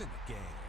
points in the game.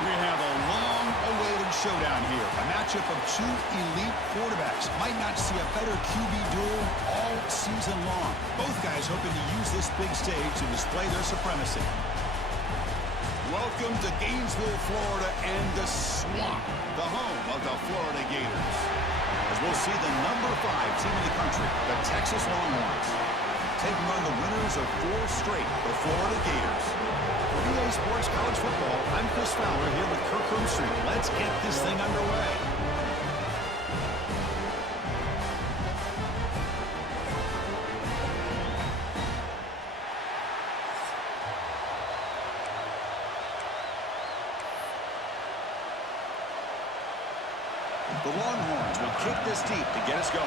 We have a long-awaited showdown here. A matchup of two elite quarterbacks. Might not see a better QB duel all season long. Both guys hoping to use this big stage to display their supremacy. Welcome to Gainesville, Florida, and the Swamp, the home of the Florida Gators. As we'll see the number 5 team in the country, the Texas Longhorns, taking on the winners of 4 straight, the Florida Gators. For EA Sports College Football, I'm Chris Fowler here with Kirk Street. Let's get this thing underway. The Longhorns will kick this deep to get us going.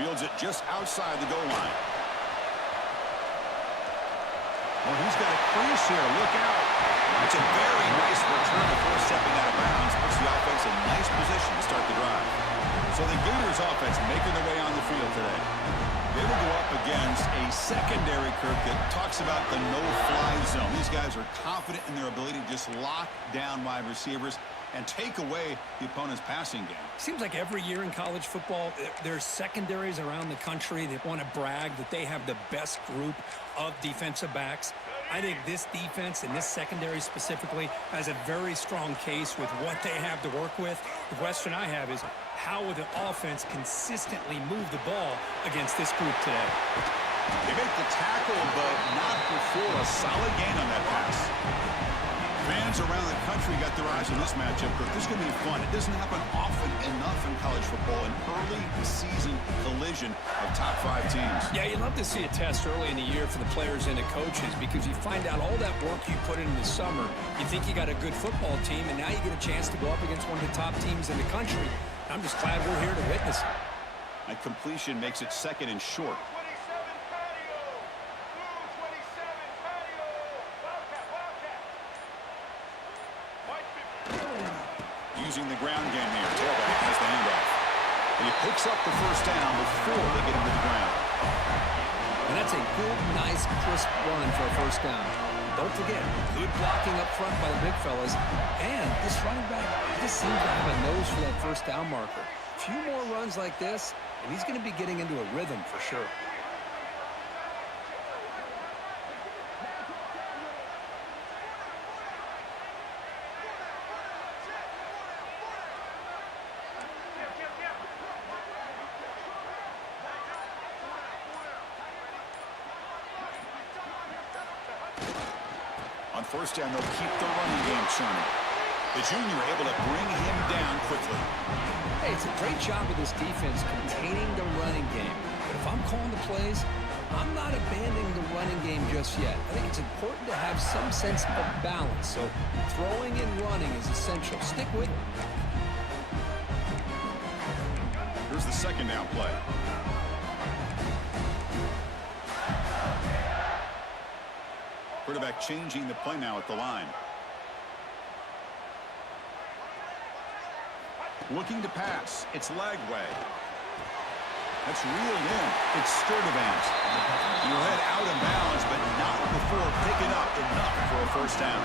Fields it just outside the goal line. Oh, he's got a crease here. Look out. It's a very nice return before stepping out of bounds. Puts the offense in nice position to start the drive. So the Gators offense making their way on the field today. They will go up against a secondary, Kirk, that talks about the no-fly zone. These guys are confident in their ability to just lock down wide receivers and take away the opponent's passing game. Seems like every year in college football, there's secondaries around the country that want to brag that they have the best group of defensive backs. I think this defense and this secondary specifically has a very strong case with what they have to work with. The question I have is, how will the offense consistently move the ball against this group today? They make the tackle, but not before a solid gain on that pass. Fans around the country got their eyes on this matchup, but this is going to be fun. It doesn't happen often enough in college football, an early season collision of top 5 teams. Yeah, you love to see a test early in the year for the players and the coaches because you find out all that work you put in the summer. You think you got a good football team, and now you get a chance to go up against one of the top teams in the country. I'm just glad we're here to witness it. And completion makes it second and short. Using the ground game here. Tailback has the handoff. And he picks up the first down before they get him to the ground. And that's a good, nice, crisp run for a first down. Don't forget, good blocking up front by the big fellas. And this running back just seems to have a nose for that first down marker. A few more runs like this, and he's going to be getting into a rhythm for sure. On first down, they'll keep the running game churning. The junior able to bring him down quickly. Hey, it's a great job of this defense containing the running game. But if I'm calling the plays, I'm not abandoning the running game just yet. I think it's important to have some sense of balance. So throwing and running is essential. Stick with it. Here's the second down play. Quarterback changing the play now at the line. Looking to pass. It's Lagway. That's reeled in. It's Sturdivant. You head out of bounds, but not before picking up enough for a first down.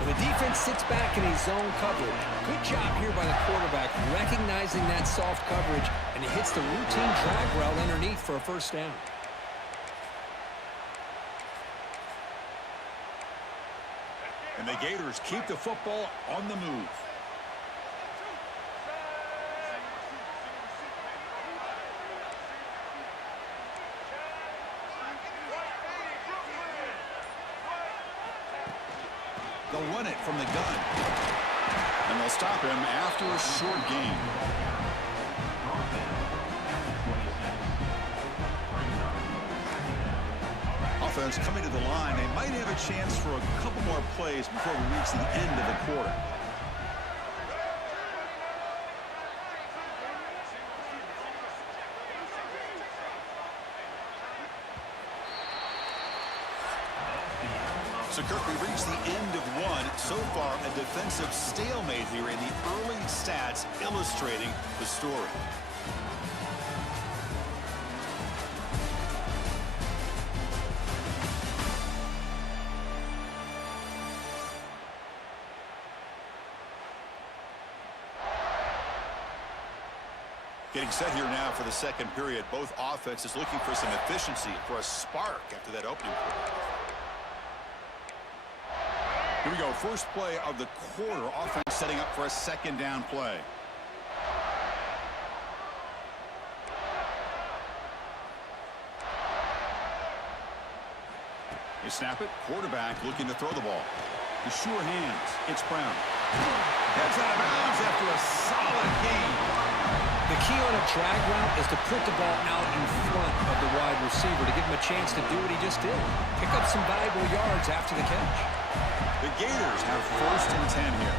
Well, the defense sits back in a zone coverage. Good job here by the quarterback, recognizing that soft coverage, and he hits the routine drag route underneath for a first down. And the Gators keep the football on the move. They'll run it from the gun. And they'll stop him after a short gain. Offense coming to the line. They might have a chance for a couple more plays before we reach the end of the quarter. So, Kirk, we reached the end of one. So far, a defensive stalemate here in the early stats illustrating the story. Getting set here now for the second period. Both offenses looking for some efficiency, for a spark after that opening quarter. Here we go. First play of the quarter. Offense setting up for a second down play. They snap it. Quarterback looking to throw the ball. The sure hands. It's Brown. Heads out of bounds after a solid gain. The key on a drag route is to put the ball out in front of the wide receiver to give him a chance to do what he just did. Pick up some valuable yards after the catch. The Gators have 1st and 10 here.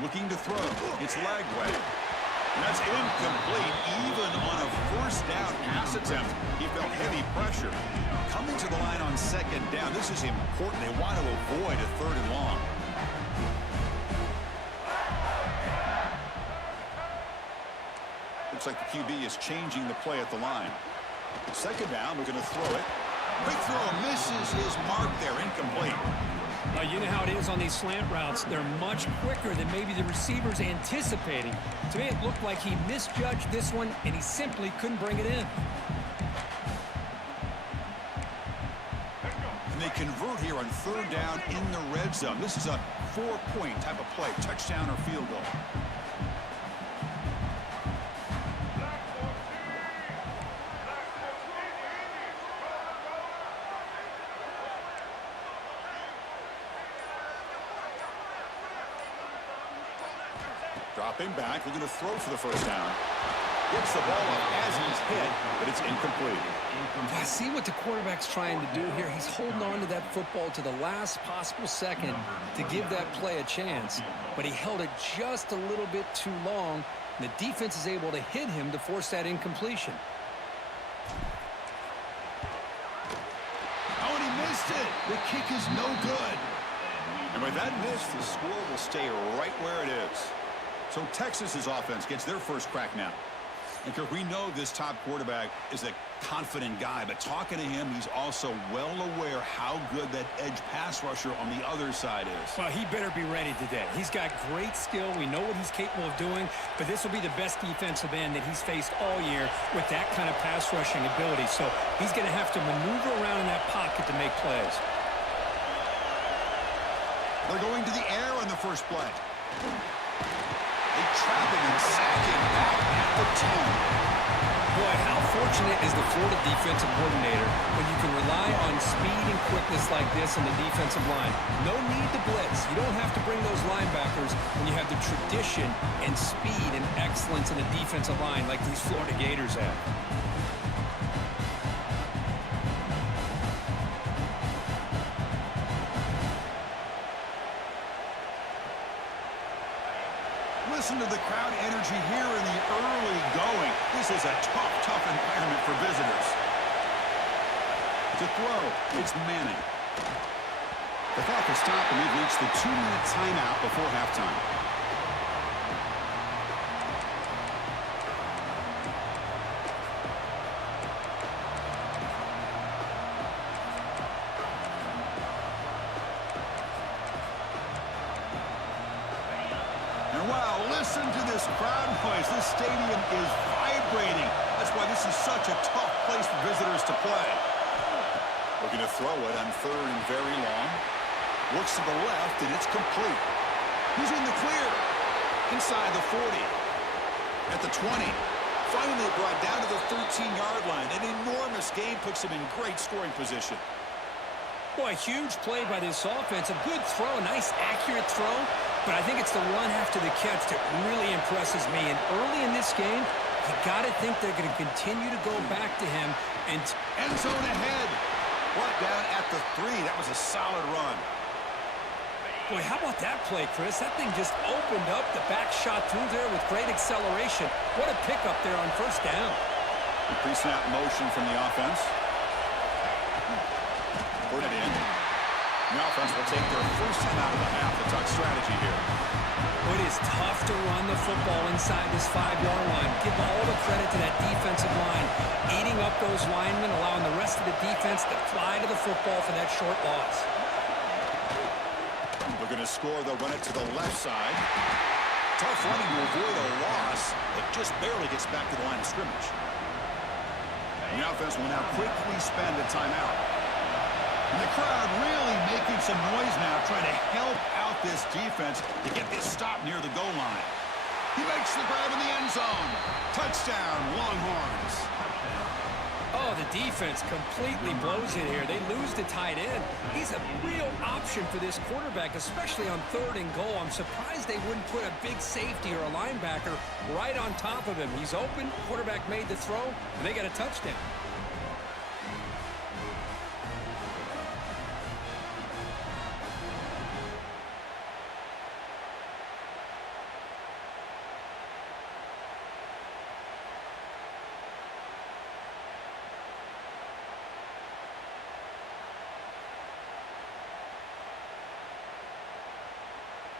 Looking to throw. It's Lagway. And that's incomplete. Even on a 1st down pass attempt, he felt heavy pressure. Coming to the line on 2nd down. This is important. They want to avoid a 3rd and long. Looks like the QB is changing the play at the line. 2nd down, we're going to throw it. Quick throw, misses his mark there. Incomplete. You know how it is on these slant routes. They're much quicker than maybe the receiver's anticipating. To me, it looked like he misjudged this one, and he simply couldn't bring it in. And they convert here on 3rd down in the red zone. This is a 4-point type of play, touchdown or field goal. Dropping back, looking to throw for the 1st down. Gets the ball up as he's hit, but it's incomplete. I see what the quarterback's trying to do here. He's holding on to that football to the last possible second to give that play a chance, but he held it just a little bit too long, and the defense is able to hit him to force that incompletion. Oh, and he missed it. The kick is no good. And with that miss, the score will stay right where it is. So Texas's offense gets their first crack now. And we know this top quarterback is a confident guy, but talking to him, he's also well aware how good that edge pass rusher on the other side is. Well, he better be ready today. He's got great skill. We know what he's capable of doing, but this will be the best defensive end that he's faced all year with that kind of pass rushing ability. So he's going to have to maneuver around in that pocket to make plays. They're going to the air on the first play. They trap him and sack him back at the 10. Boy, how fortunate is the Florida defensive coordinator when you can rely on speed and quickness like this on the defensive line. No need to blitz. You don't have to bring those linebackers when you have the tradition and speed and excellence in the defensive line like these Florida Gators have. Listen to the crowd energy here in the early going. This is a tough environment for visitors. To throw, it's Manning. The clock has stopped, and we've reached the 2-minute timeout before halftime. Listen to this crowd noise. This stadium is vibrating. That's why this is such a tough place for visitors to play. Looking to throw it on 3rd and very long. Looks to the left, and it's complete. He's in the clear. Inside the 40. At the 20. Finally brought down to the 13-yard line. An enormous gain puts him in great scoring position. Boy, a huge play by this offense. A good throw, a nice, accurate throw. But I think it's the run after the catch that really impresses me. And early in this game, you got to think they're going to continue to go back to him. And end zone ahead. Brought down at the 3. That was a solid run. Boy, how about that play, Chris? That thing just opened up. The back shot through there with great acceleration. What a pickup there on 1st down. Pre-snap motion from the offense. Put it in. The offense will take their first time out of the half. The tuck strategy here. It is tough to run the football inside this 5-yard line. Give all the credit to that defensive line, eating up those linemen, allowing the rest of the defense to fly to the football for that short loss. Looking to score, they'll run it to the left side. Tough running to avoid a loss. It just barely gets back to the line of scrimmage. The offense will now quickly spend a timeout. And the crowd really making some noise now, trying to help out this defense to get this stop near the goal line. He makes the grab in the end zone. Touchdown, Longhorns. Oh, the defense completely blows it here. They lose the tight end. He's a real option for this quarterback, especially on 3rd and goal. I'm surprised they wouldn't put a big safety or a linebacker right on top of him. He's open. Quarterback made the throw, and they got a touchdown.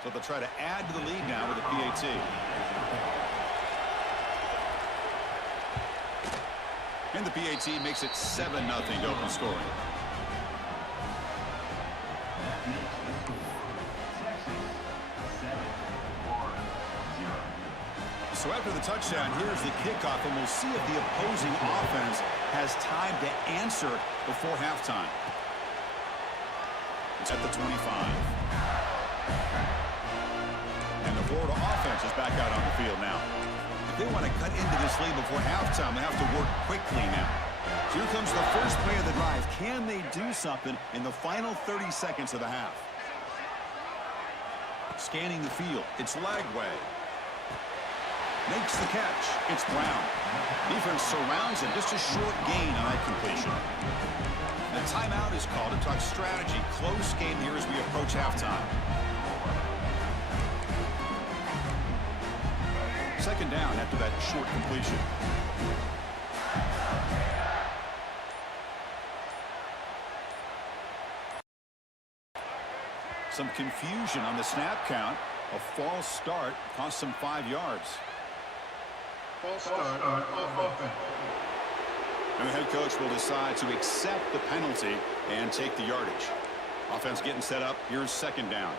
So they'll try to add to the lead now with a PAT. And the PAT makes it 7-0 open scoring. So after the touchdown, here's the kickoff, and we'll see if the opposing offense has time to answer before halftime. It's at the 25. And the Florida offense is back out on the field now. If they want to cut into this lead before halftime, they have to work quickly now. So here comes the first play of the drive. Can they do something in the final 30 seconds of the half? Scanning the field. It's Lagway. Makes the catch. It's Brown. Defense surrounds him. Just a short gain on that completion. The timeout is called to talk strategy. Close game here as we approach halftime. Second down after that short completion. Some confusion on the snap count. A false start cost them 5 yards. False start on offense. And the head coach will decide to accept the penalty and take the yardage. Offense getting set up. Here's second down.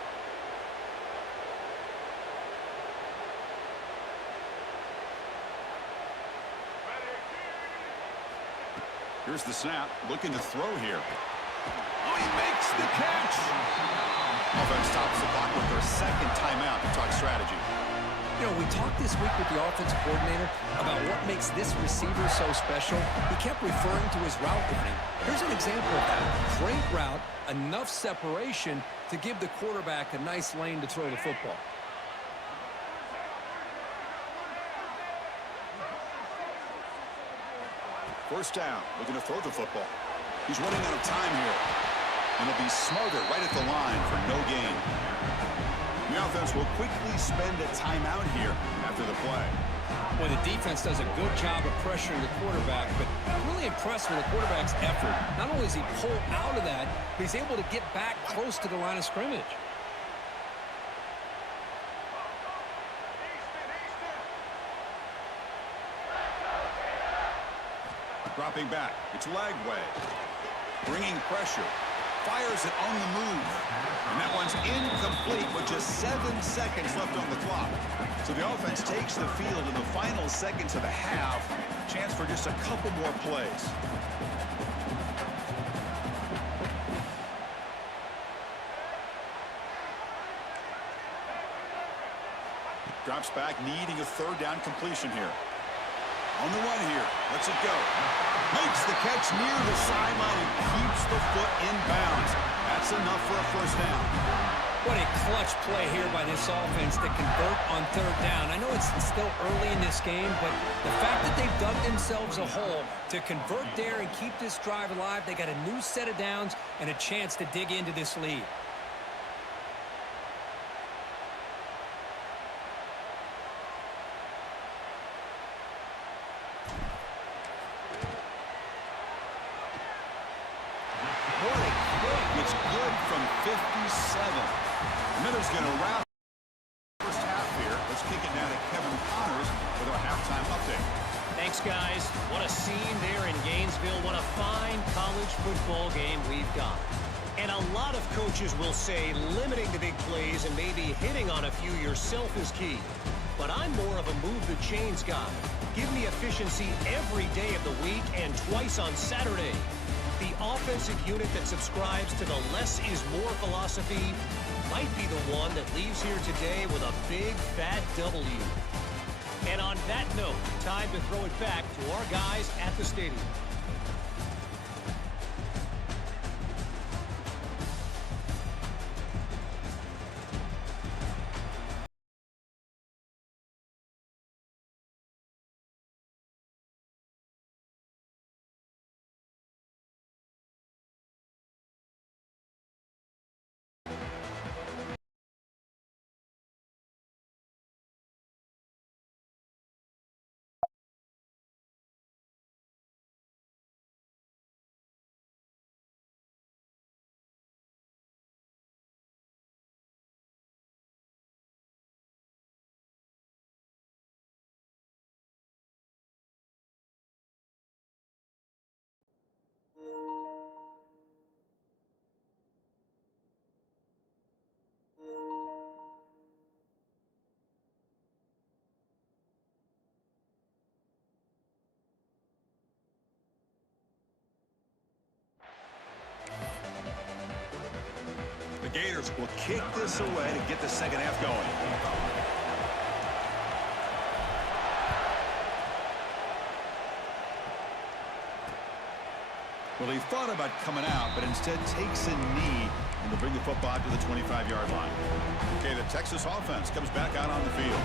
Here's the snap. Looking to throw here. Oh, he makes the catch. Offense stops the clock with their second timeout to talk strategy. You know, we talked this week with the offensive coordinator about what makes this receiver so special. He kept referring to his route running. Here's an example of that. Great route, enough separation to give the quarterback a nice lane to throw the football. First down, looking to throw the football. He's running out of time here. And he'll be smarter right at the line for no gain. The offense will quickly spend a timeout here after the play. Well, the defense does a good job of pressuring the quarterback, but I'm really impressed with the quarterback's effort. Not only does he pull out of that, but he's able to get back close to the line of scrimmage. Dropping back, it's Lagway. Bringing pressure. Fires it on the move. And that one's incomplete with just 7 seconds left on the clock. So the offense takes the field in the final seconds of the half. Chance for just a couple more plays. Drops back, needing a third down completion here. On the run here. Lets it go. Makes the catch near the sideline and keeps the foot in bounds. That's enough for a first down. What a clutch play here by this offense to convert on third down. I know it's still early in this game, but the fact that they've dug themselves a hole to convert there and keep this drive alive, they got a new set of downs and a chance to dig into this lead. Miller's going to wrap the first half here. Let's kick it now to Kevin Connors with our halftime update. Thanks, guys. What a scene there in Gainesville. What a fine college football game we've got. And a lot of coaches will say limiting the big plays and maybe hitting on a few yourself is key. But I'm more of a move the chains guy. Give me efficiency every day of the week and twice on Saturday. The offensive unit that subscribes to the less is more philosophy might be the one that leaves here today with a big fat W. And on that note, time to throw it back to our guys at the stadium. The Gators will kick this away to get the second half going. Well, he thought about coming out, but instead takes a knee and will bring the football to the 25-yard line. Okay, the Texas offense comes back out on the field.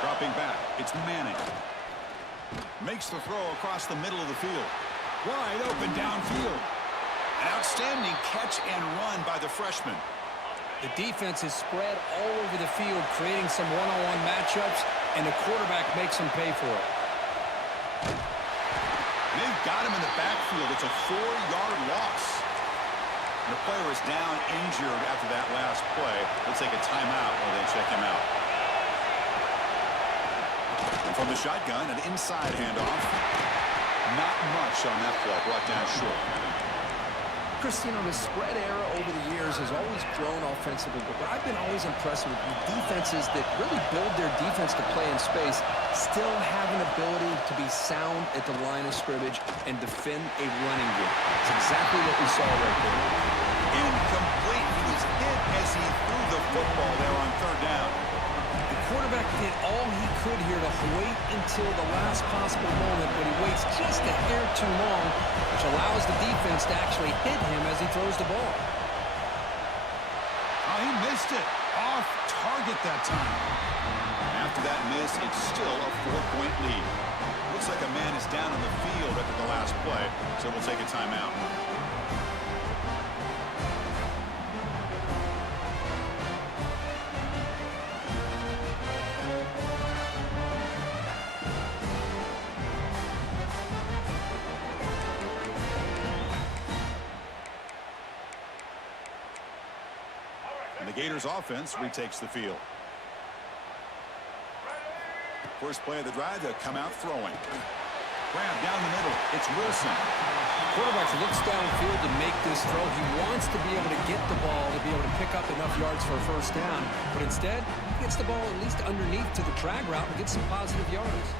Dropping back, it's Manning. Makes the throw across the middle of the field. Wide open downfield. An outstanding catch and run by the freshman. The defense is spread all over the field, creating some one-on-one matchups, and the quarterback makes them pay for it. They've got him in the backfield. It's a 4-yard loss. And the player is down injured after that last play. Let's take a timeout while they check him out. And from the shotgun, an inside handoff. Not much on that play, brought down short. Christine, the spread era over the years has always grown offensively, but what I've been always impressed with defenses that really build their defense to play in space still have an ability to be sound at the line of scrimmage and defend a running game. It's exactly what we saw right there. Incomplete. He was hit as he threw the football there on third down. The quarterback did all he could here to wait until the last possible moment, but he waits just a hair too long, which allows the defense to actually hit him as he throws the ball. Oh, he missed it. Off target that time. After that miss, it's still a 4-point lead. Looks like a man is down on the field after the last play, so we'll take a timeout. And the Gators offense retakes the field. First play of the drive, they'll come out throwing. Grab down the middle. It's Wilson. Quarterback looks downfield to make this throw. He wants to be able to get the ball to be able to pick up enough yards for a first down. But instead, he gets the ball at least underneath to the drag route and gets some positive yards.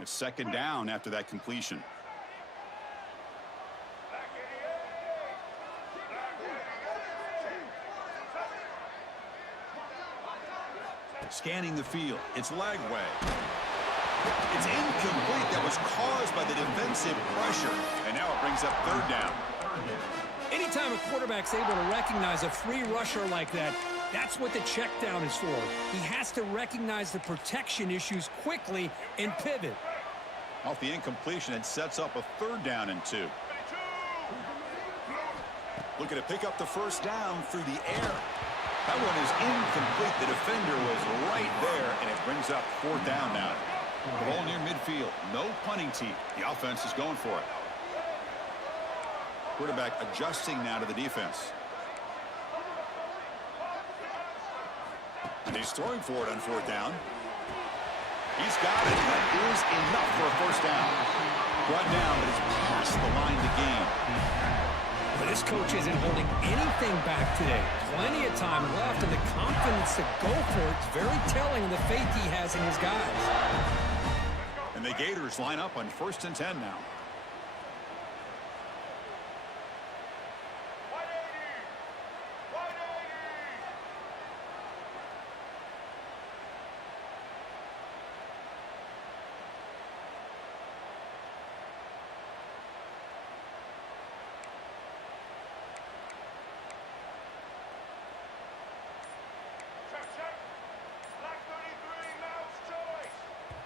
It's second down after that completion. Scanning the field. It's Lagway. It's incomplete. That was caused by the defensive pressure. And now it brings up third down. Anytime a quarterback's able to recognize a free rusher like that, that's what the check down is for. He has to recognize the protection issues quickly and pivot. Off the incompletion, it sets up a third down and 2. Looking to pick up the first down through the air. That one is incomplete. The defender was right there, and it brings up fourth down now. The ball near midfield. No punting team. The offense is going for it. Quarterback adjusting now to the defense. And he's throwing for it on fourth down. He's got it. That is enough for a first down. Brought down, but it's past the line to gain. But this coach isn't holding anything back today. Plenty of time left, and the confidence to go for it is very telling of the faith he has in his guys. And the Gators line up on 1st and 10 now.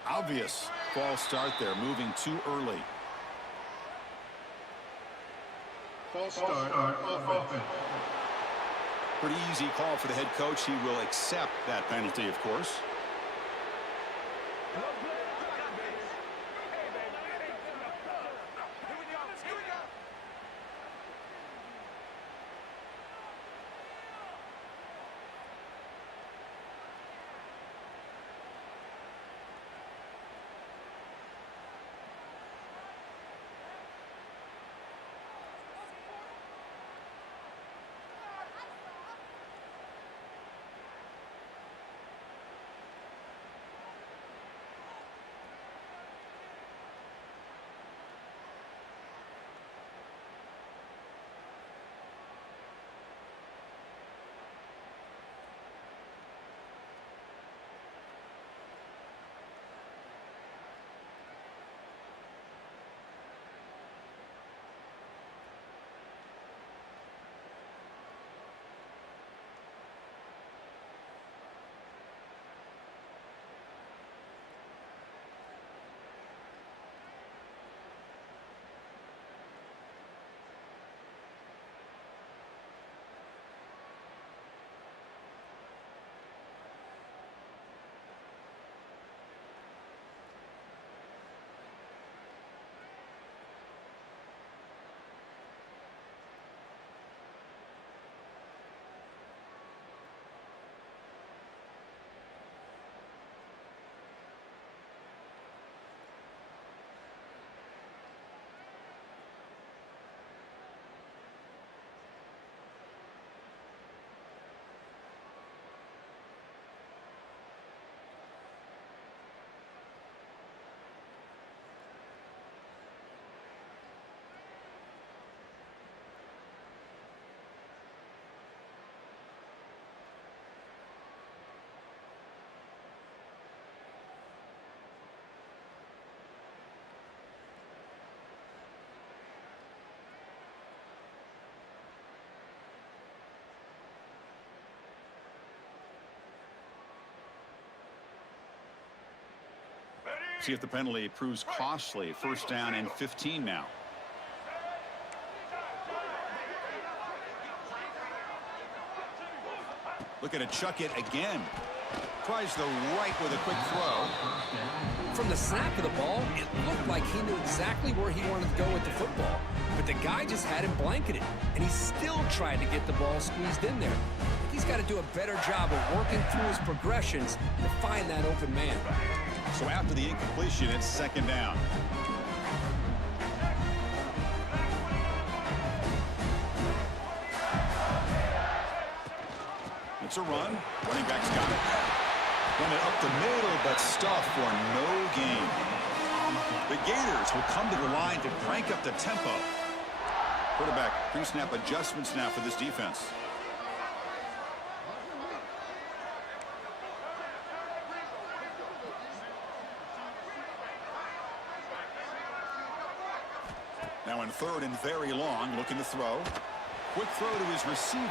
Obvious false start there, moving too early. False start off offense. Pretty easy call for the head coach. He will accept that penalty, of course. See if the penalty proves costly. First down and 15 now. Looking to chuck it again. Tries the right with a quick throw. From the snap of the ball, it looked like he knew exactly where he wanted to go with the football. But the guy just had him blanketed, and he still tried to get the ball squeezed in there. I think he's got to do a better job of working through his progressions to find that open man. So after the incompletion, it's second down. It's a run. Running back's got it. Run it up the middle, but stuffed for no gain. The Gators will come to the line to crank up the tempo. Quarterback pre-snap adjustments now for this defense. Now in third and very long, looking to throw. Quick throw to his receiver.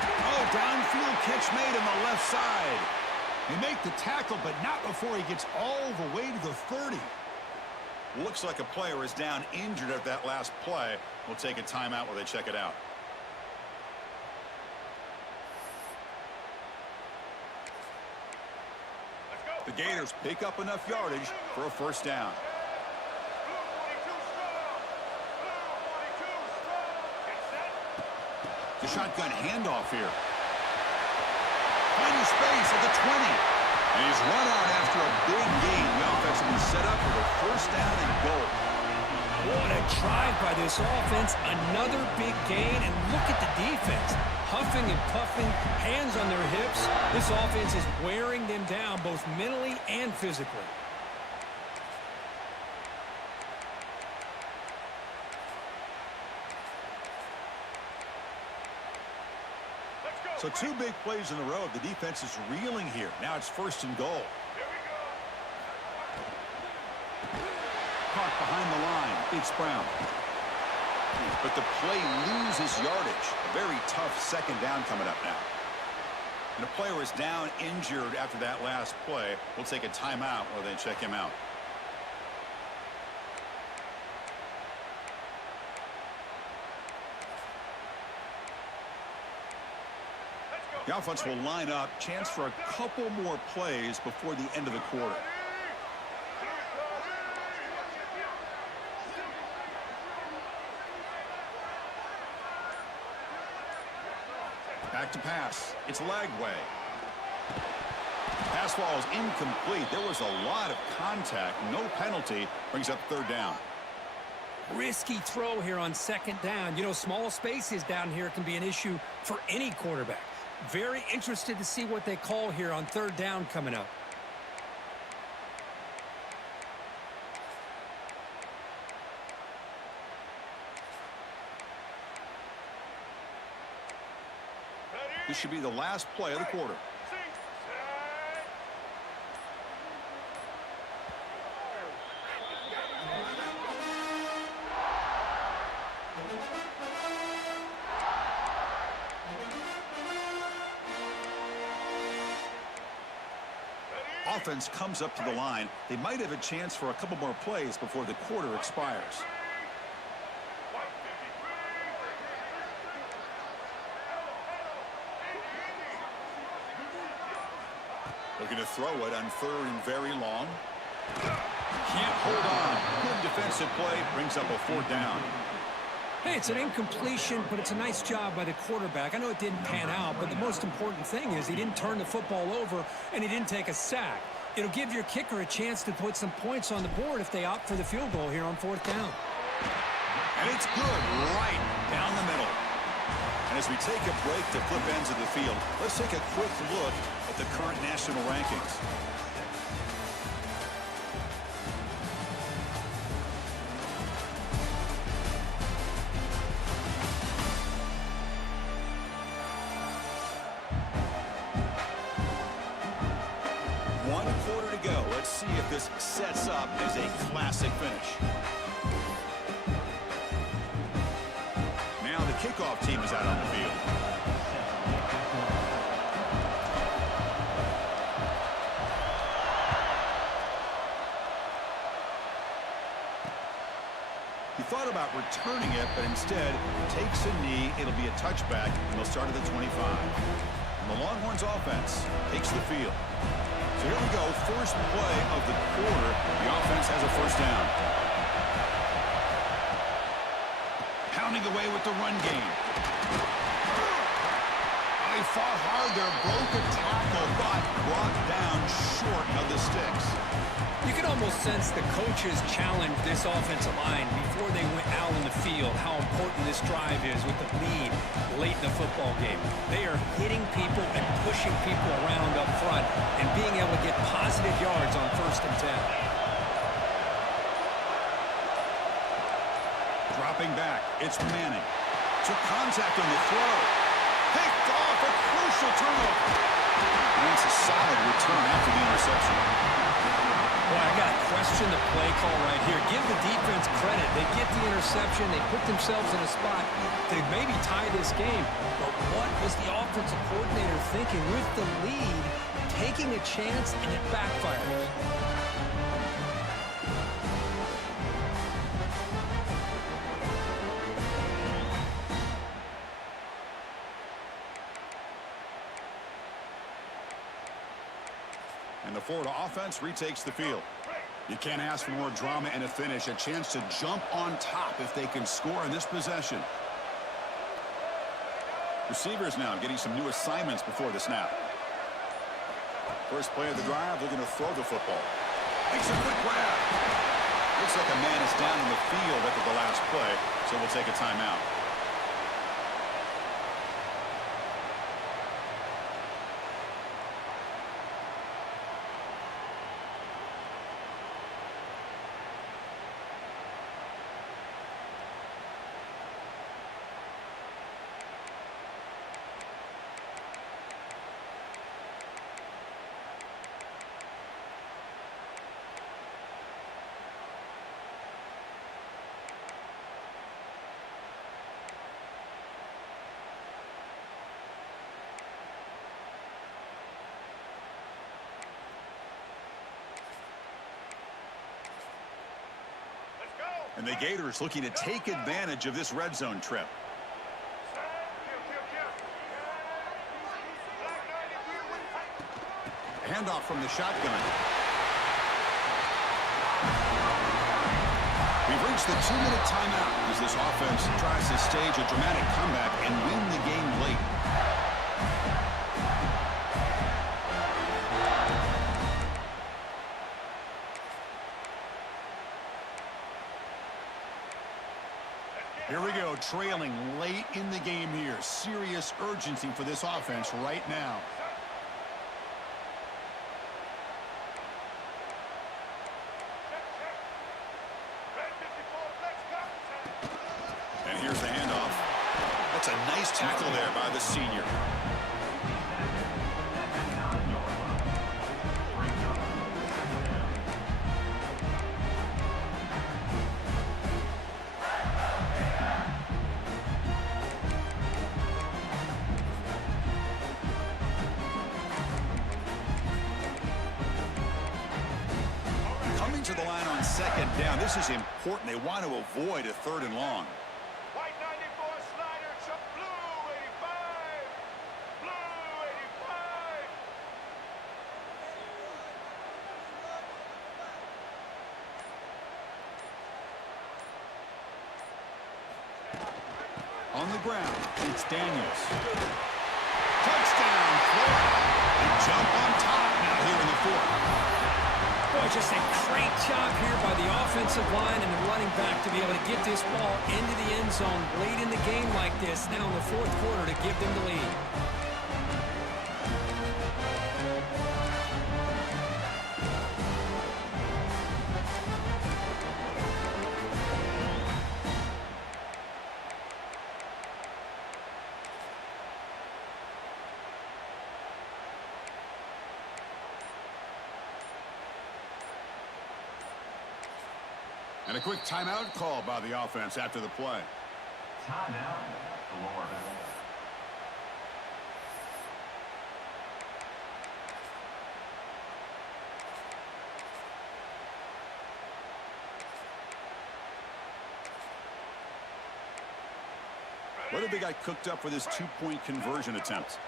Oh, downfield catch made on the left side. They make the tackle, but not before he gets all the way to the 30. Looks like a player is down injured at that last play. We'll take a timeout while they check it out. The Gators pick up enough yardage for a first down. The shotgun handoff here. Finding space at the 20. And he's run out after a big gain. The offense will be set up with a first down and goal. What a drive by this offense. Another big gain, and look at the defense. Huffing and puffing, hands on their hips. This offense is wearing them down both mentally and physically. So two big plays in a row. The defense is reeling here. Now it's first and goal. Caught behind the line. It's Brown. But the play loses yardage. A very tough second down coming up now. And a player is down injured after that last play. We'll take a timeout while they check him out. The offense will line up. Chance for a couple more plays before the end of the quarter. Back to pass. It's Lagway. Pass ball is incomplete. There was a lot of contact. No penalty. Brings up third down. Risky throw here on second down. You know, small spaces down here can be an issue for any quarterback. Very interested to see what they call here on third down coming up. This should be the last play of the quarter. Offense comes up to the line. They might have a chance for a couple more plays before the quarter expires. Looking to throw it on third and very long. Can't hold on. Good defensive play. Brings up a fourth down. Hey, it's an incompletion, but it's a nice job by the quarterback. I know it didn't pan out, but the most important thing is he didn't turn the football over and he didn't take a sack. It'll give your kicker a chance to put some points on the board if they opt for the field goal here on fourth down. And it's good right down the middle. And as we take a break to flip ends of the field, let's take a quick look at the current national rankings. One quarter to go. Let's see if this sets up as a classic finish. Now the kickoff team is out on the field. He thought about returning it, but instead takes a knee. It'll be a touchback, and they'll start at the 25. And the Longhorns offense takes the field. So here we go, first play of the quarter. The offense has a first down. Pounding away with the run game. They fought hard there, broke a tackle, but brought down short of the sticks. You can almost sense the coaches challenge this offensive line before they went out in the field, how important this drive is with the lead late in the football game. They are hitting people and pushing people around up front and being able to get positive yards on 1st and 10. Dropping back, it's Manning. Took contact on the throw. Picked off, a crucial turnover. And that's a solid return after the interception. Boy, I got to question the play call right here. Give the defense credit. They get the interception. They put themselves in a spot to maybe tie this game. But what was the offensive coordinator thinking with the lead, taking a chance, and it backfires? And the Florida offense retakes the field. You can't ask for more drama and a finish. A chance to jump on top if they can score in this possession. Receivers now getting some new assignments before the snap. First play of the drive, looking to throw the football. Makes a quick grab. Looks like a man is down in the field after the last play, so we'll take a timeout. And the Gators looking to take advantage of this red zone trip. Handoff from the shotgun. We've reached the 2-minute timeout as this offense tries to stage a dramatic comeback and win the game late. Here we go, trailing late in the game here. Serious urgency for this offense right now. And here's the handoff. That's a nice tackle there by the senior. To the line on second down. This is important. They want to avoid a 3rd and long. White 94 Snyder to blue 85. Blue 85. On the ground, it's Daniels. Touchdown, Florida. They jump on top now here in the 4th. Boy, just a great job here by the offensive line and the running back to be able to get this ball into the end zone late in the game like this, now in the 4th quarter, to give them the lead. And a quick timeout call by the offense after the play. Timeout, Florida. What did they got cooked up for this 2-point conversion attempt?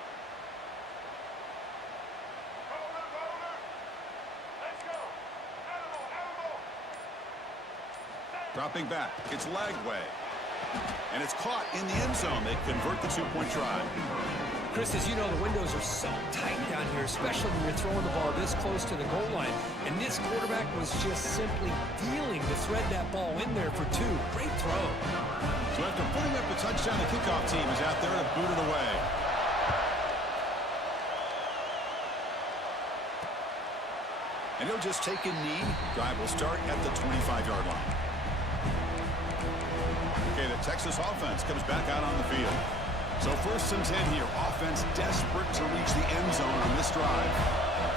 Dropping back, it's Lagway. And it's caught in the end zone. They convert the 2-point try. Chris, as you know, the windows are so tight down here, especially when you're throwing the ball this close to the goal line. And this quarterback was just simply dealing to thread that ball in there for 2. Great throw. So after putting up a touchdown, the kickoff team is out there to boot it away. And he'll just take a knee. Drive will start at the 25-yard line. Okay, Texas offense comes back out on the field. So 1st and 10 here. Offense desperate to reach the end zone on this drive.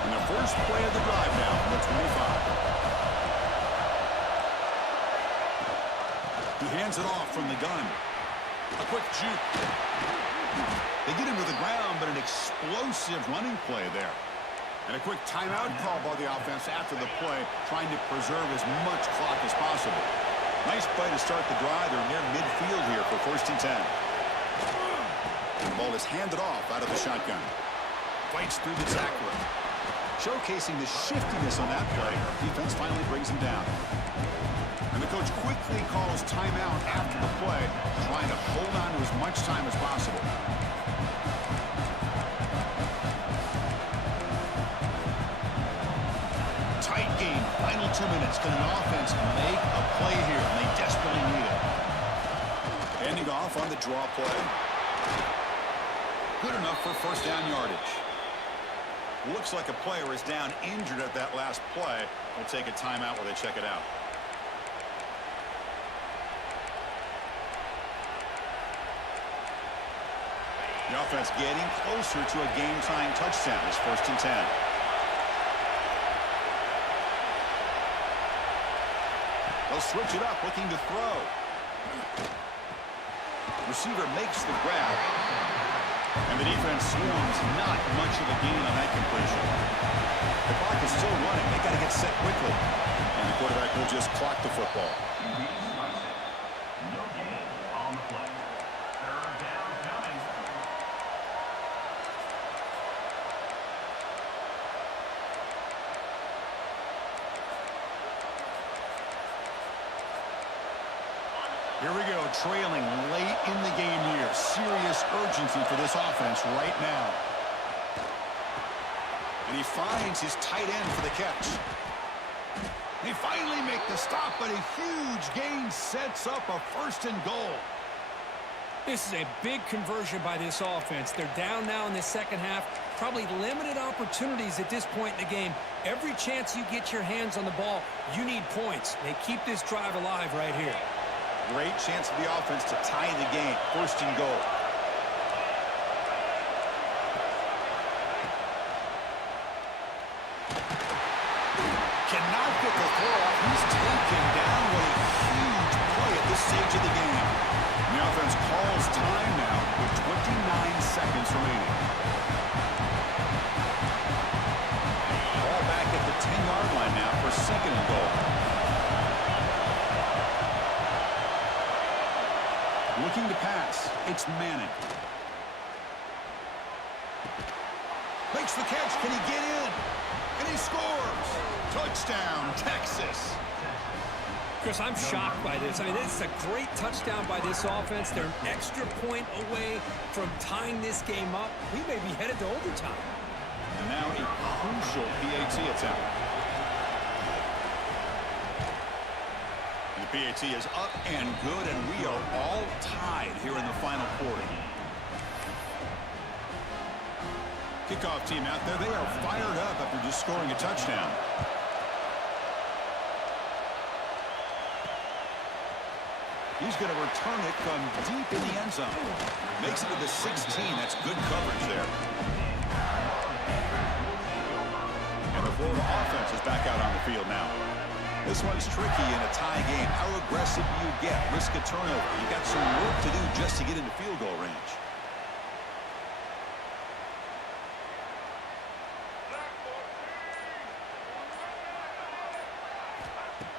And the first play of the drive now from the 25. He hands it off from the gun. A quick juke. They get him to the ground, but an explosive running play there. And a quick timeout call by the offense after the play, trying to preserve as much clock as possible. Nice play to start the drive. They're near midfield here for 1st and 10. The ball is handed off out of the shotgun. Fights through the tackler. Showcasing the shiftiness on that play. Defense finally brings him down. And the coach quickly calls timeout after the play, trying to hold on to as much time as possible. Tight game. Final 2 minutes. Can an offense make a play here? And they desperately need it. Handing off on the draw play. Good enough for 1st down yardage. Looks like a player is down injured at that last play. We'll take a timeout while they check it out. The offense getting closer to a game-tying touchdown. It's 1st and 10. They'll switch it up, looking to throw. Receiver makes the grab. And the defense swarms. Not much of a gain on that completion. The clock is still running. They got to get set quickly. And the quarterback will just clock the football. No gain on the play. 3rd down coming. Here we go, trailing late in the game here. Serious urgency for this offense right now. And he finds his tight end for the catch. They finally make the stop, but a huge gain sets up a 1st and goal. This is a big conversion by this offense. They're down now in the second half. Probably limited opportunities at this point in the game. Every chance you get your hands on the ball, you need points. They keep this drive alive right here. Great chance for the offense to tie the game. 1st and goal. Cannot get the throw off. He's taken down. What a huge play at this stage of the game. The offense calls time now with 29 seconds remaining. Ball back at the 10-yard line now for 2nd and goal. Looking to pass. It's Manning. Makes the catch. Can he get in? And he scores. Touchdown, Texas. Chris, I'm shocked by this. I mean, this is a great touchdown by this offense. They're an extra point away from tying this game up. We may be headed to overtime. And now a crucial PAT attempt. And the PAT is up and good, and we are all tied here in the final quarter. Kickoff team out there, they are fired up after just scoring a touchdown. He's going to return it from deep in the end zone. Makes it to the 16. That's good coverage there. And the Florida offense is back out on the field now. This one's tricky in a tie game. How aggressive do you get? Risk a turnover. You got some work to do just to get into field goal range.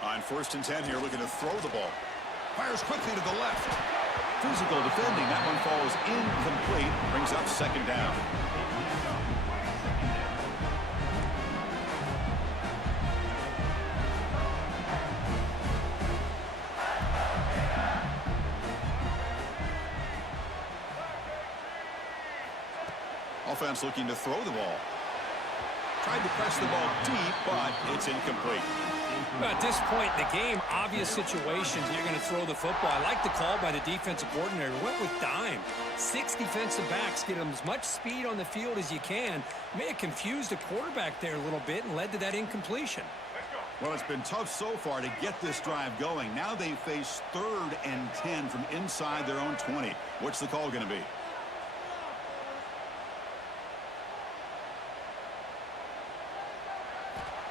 On 1st and 10 here, looking to throw the ball. Fires quickly to the left. Physical defending. That one falls incomplete. Brings up 2nd down. Offense looking to throw the ball. Tried to press the ball deep, but it's incomplete. Well, at this point in the game, obvious situations, you're going to throw the football. I like the call by the defensive coordinator. Went with dime. 6 defensive backs, get them as much speed on the field as you can. May have confused the quarterback there a little bit and led to that incompletion. Let's go. Well, it's been tough so far to get this drive going. Now they face 3rd and 10 from inside their own 20. What's the call going to be?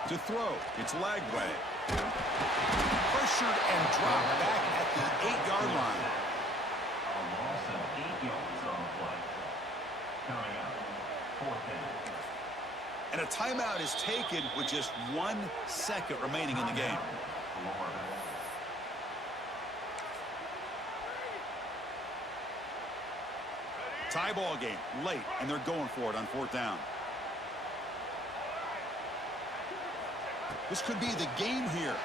To throw, it's Lagway. Pressured and dropped back at the 8-yard line. A loss of 8 yards on the play. Coming up, 4th down. And a timeout is taken with just 1 second remaining in the game. Tie ball game, late, and they're going for it on 4th down. This could be the game here.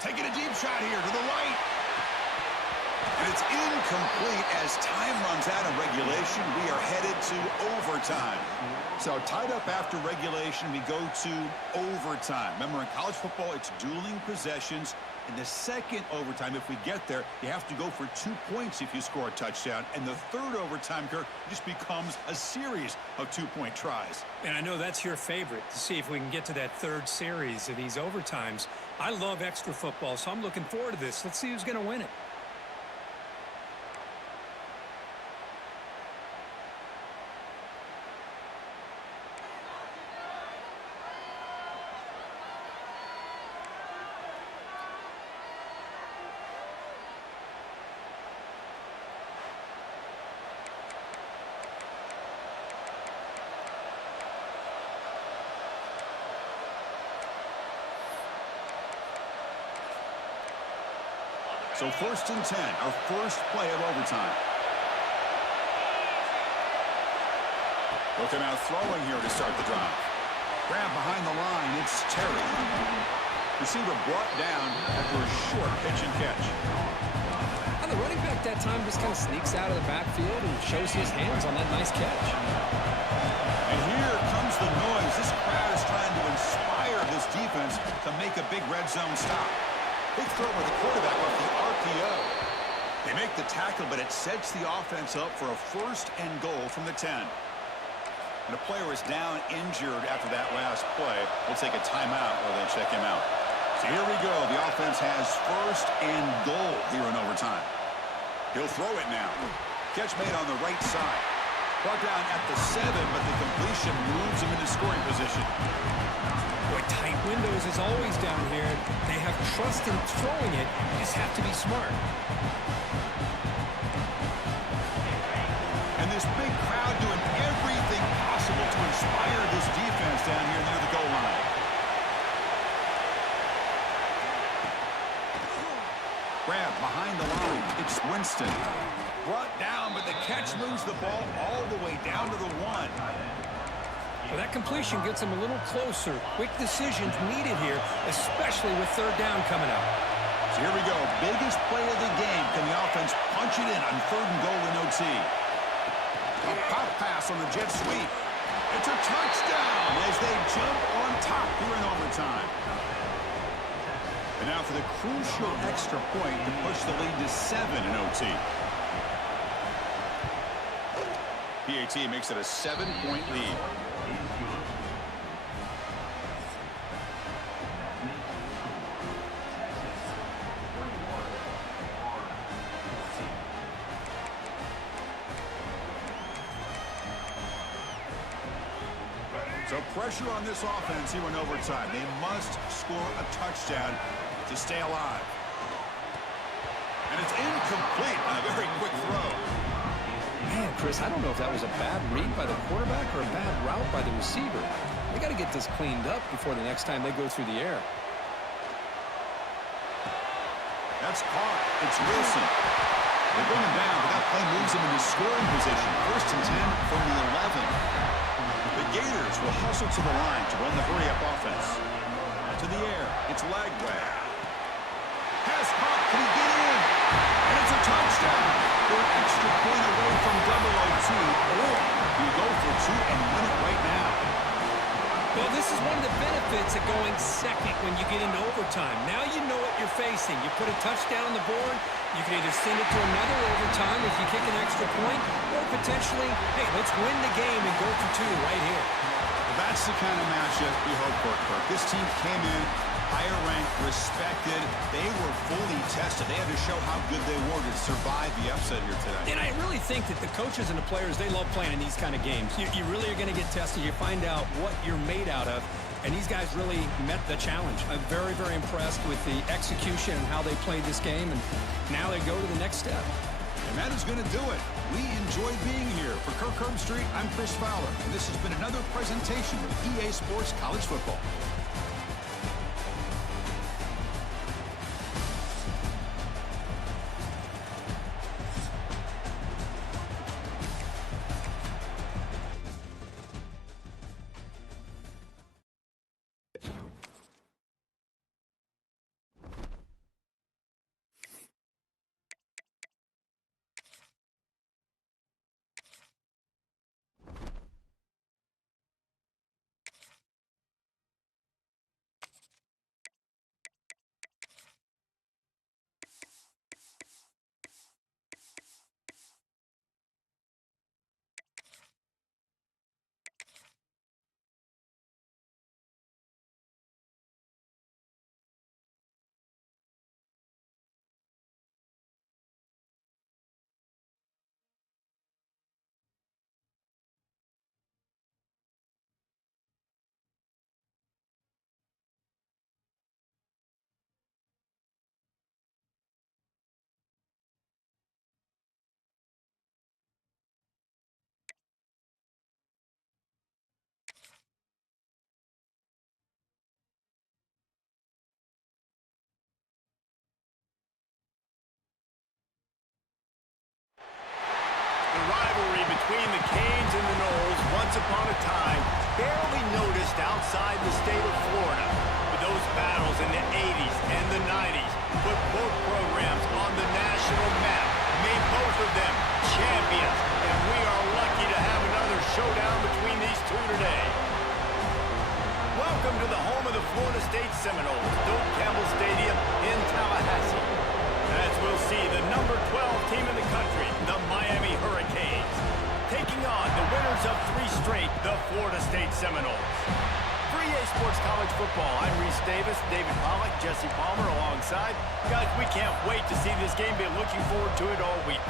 Taking a deep shot here to the right. And it's incomplete as time runs out of regulation. We are headed to overtime. So tied up after regulation, we go to overtime. Remember, in college football, it's dueling possessions. In the second overtime, if we get there, you have to go for 2 points if you score a touchdown. And the third overtime, Kirk, just becomes a series of 2-point tries. And I know that's your favorite, to see if we can get to that third series of these overtimes. I love extra football, so I'm looking forward to this. Let's see who's going to win it. So 1st and 10, our first play of overtime. Looking out throwing here to start the drive. Grab behind the line, it's Terry. Receiver brought down after a short pitch and catch. And the running back that time just kind of sneaks out of the backfield and shows his hands on that nice catch. And here comes the noise. This crowd is trying to inspire this defense to make a big red zone stop. Big throw by the quarterback off the RPO. They make the tackle, but it sets the offense up for a 1st and goal from the 10. And a player is down injured after that last play. We'll take a timeout while they check him out. So here we go. The offense has 1st and goal here in overtime. He'll throw it now. Catch made on the right side. Brought down at the 7, but the completion moves him into scoring position. Boy, tight windows is always down here. They have trust in throwing it. You just have to be smart. And this big crowd doing everything possible to inspire this defense down here near the goal line. Grab behind the line. It's Winston. Brought down, but the catch moves the ball all the way down to the 1. Well, that completion gets him a little closer. Quick decisions needed here, especially with 3rd down coming up. So here we go. Biggest play of the game. Can the offense punch it in on 3rd and goal in OT? A pop pass on the jet sweep. It's a touchdown as they jump on top here in overtime. And now for the crucial extra point to push the lead to 7 in OT. PAT makes it a 7-point lead. So pressure on this offense here in overtime. They must score a touchdown to stay alive. And it's incomplete on a very quick throw. Man, Chris, I don't know if that was a bad read by the quarterback or a bad route by the receiver. They got to get this cleaned up before the next time they go through the air. That's caught. It's Wilson. They bring him down, but that play moves him into scoring position. 1st and 10 from the 11. The Gators will hustle to the line to run the hurry-up offense. To the air, it's Lagway. Has caught, can he get in? And it's a touchdown. They're an extra point away from double OT, or you go for 2 and win it right now. Well, this is one of the benefits of going second when you get into overtime. Now you know what you're facing. You put a touchdown on the board, you can either send it to another overtime if you kick an extra point, or potentially, hey, let's win the game and go for 2 right here. Well, that's the kind of matchup we hope for, Kirk. This team came in higher ranked, respected. They were fully tested. They had to show how good they were to survive the upset here today. And I really think that the coaches and the players, they love playing in these kind of games. You really are going to get tested. You find out what you're made out of. And these guys really met the challenge. I'm very, very impressed with the execution and how they played this game. And now they go to the next step. And that is going to do it. We enjoyed being here. For Kirk Herbstreit, I'm Chris Fowler. And this has been another presentation of EA Sports College Football. The rivalry between the Canes and the Noles, once upon a time, barely noticed outside the state of Florida. But those battles in the 80s and the 90s put both programs on the national map, made both of them champions, and we are lucky to have another showdown between these two today. Welcome to the home of the Florida State Seminoles, Doak Campbell Stadium in Tallahassee. As we'll see, the number 12 team in the country, the Miami Hurricanes, taking on the winners of 3 straight, the Florida State Seminoles. For EA Sports College Football, I'm Reese Davis, David Pollack, Jesse Palmer alongside. Guys, we can't wait to see this game. Been looking forward to it all week.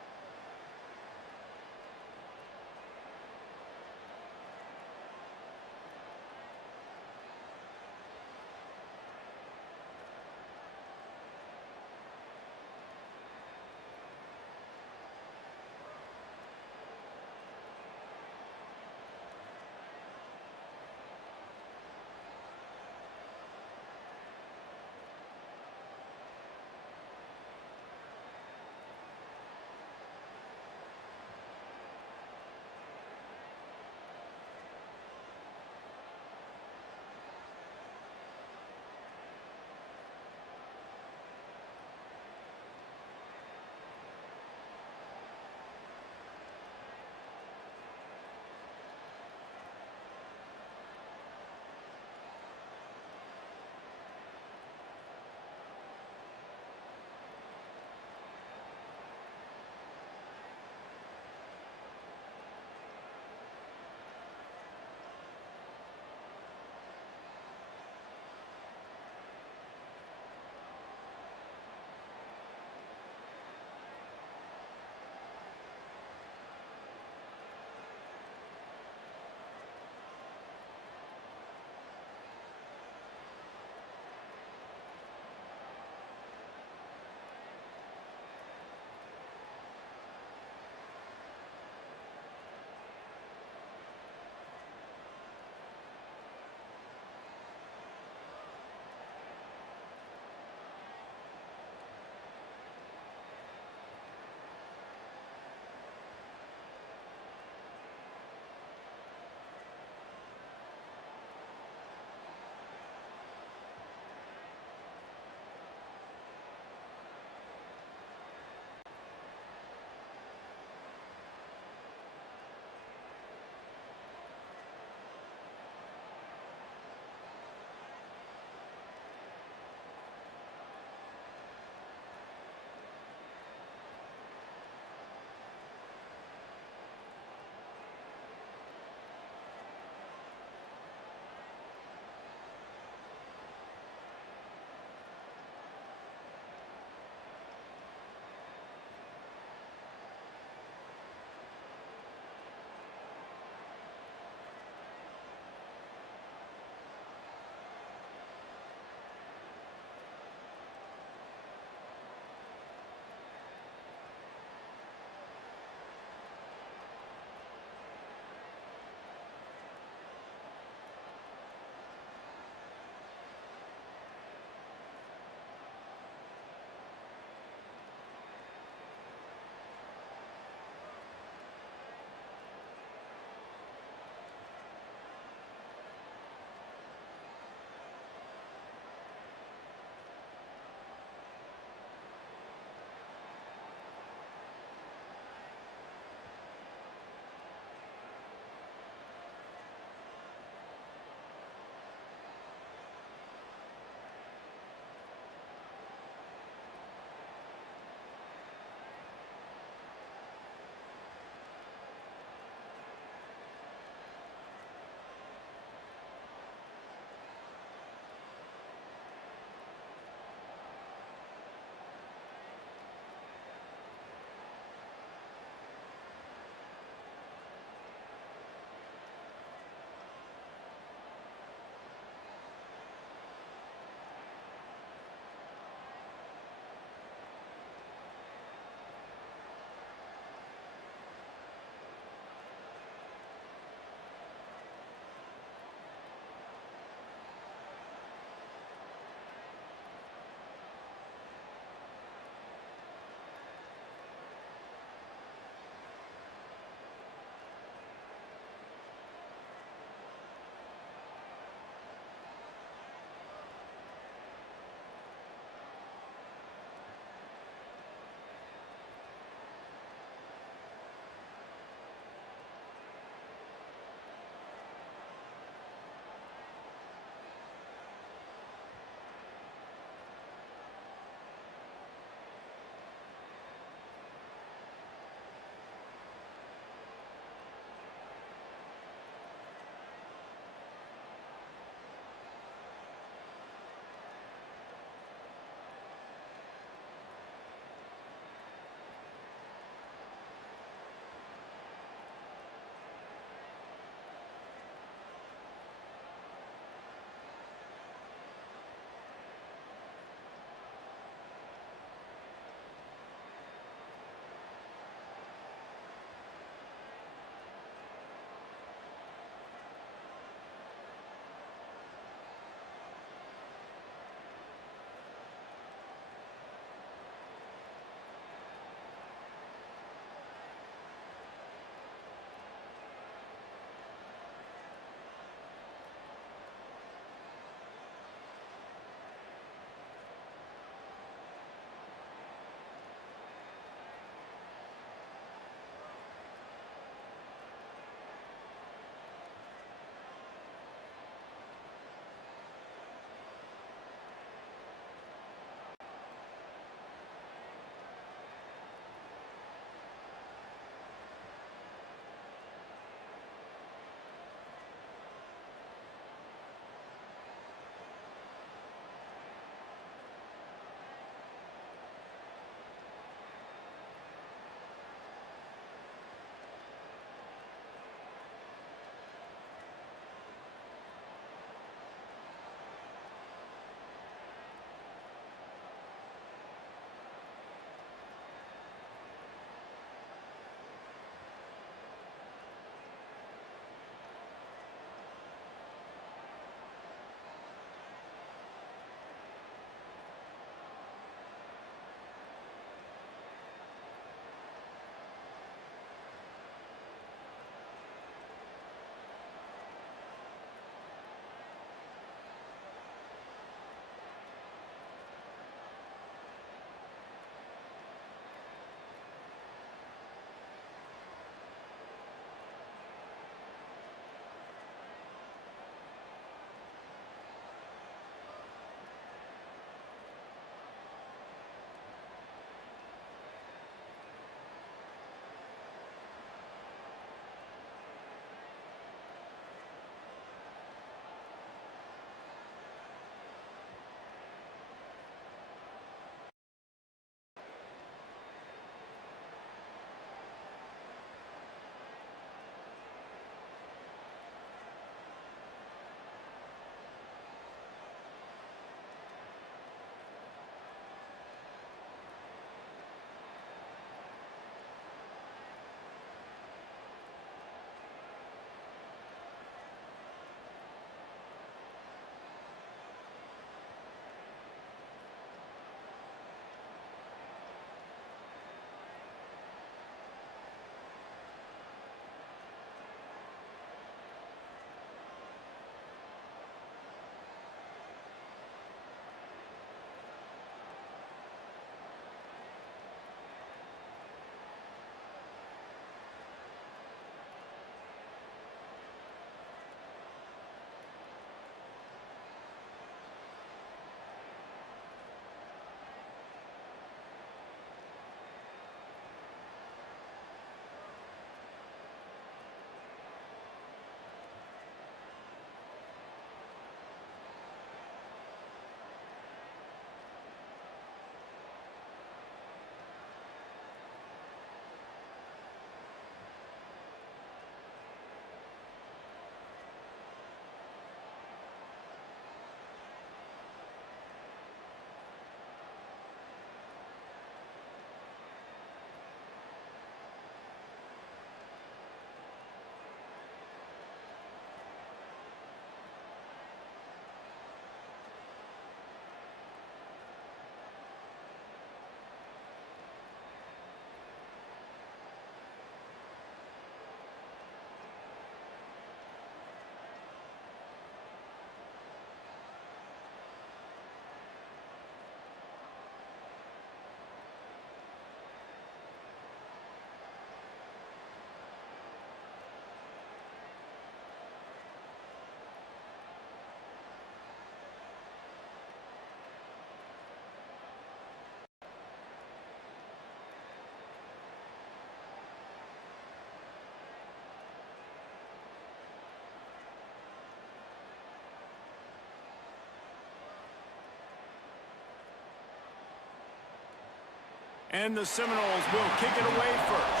And the Seminoles will kick it away first.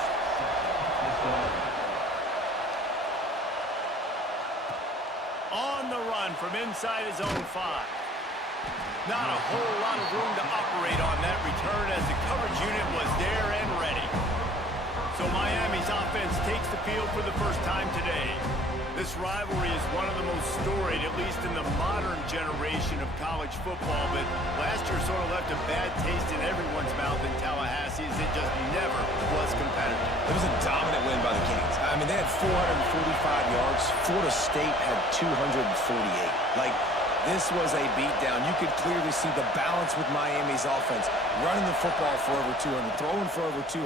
On the run from inside his own 5. Not a whole lot of room to operate on that return as the coverage unit was there and ready. So Miami's offense takes the field for the first time today. This rivalry is one of the most storied, at least in the modern generation of college football, but last year sort of left a bad taste in everyone's mouth in Tallahassee as it just never was competitive. It was a dominant win by the Canes. I mean, they had 445 yards. Florida State had 248. This was a beatdown. You could clearly see the balance with Miami's offense. Running the football for over 200, throwing for over 200.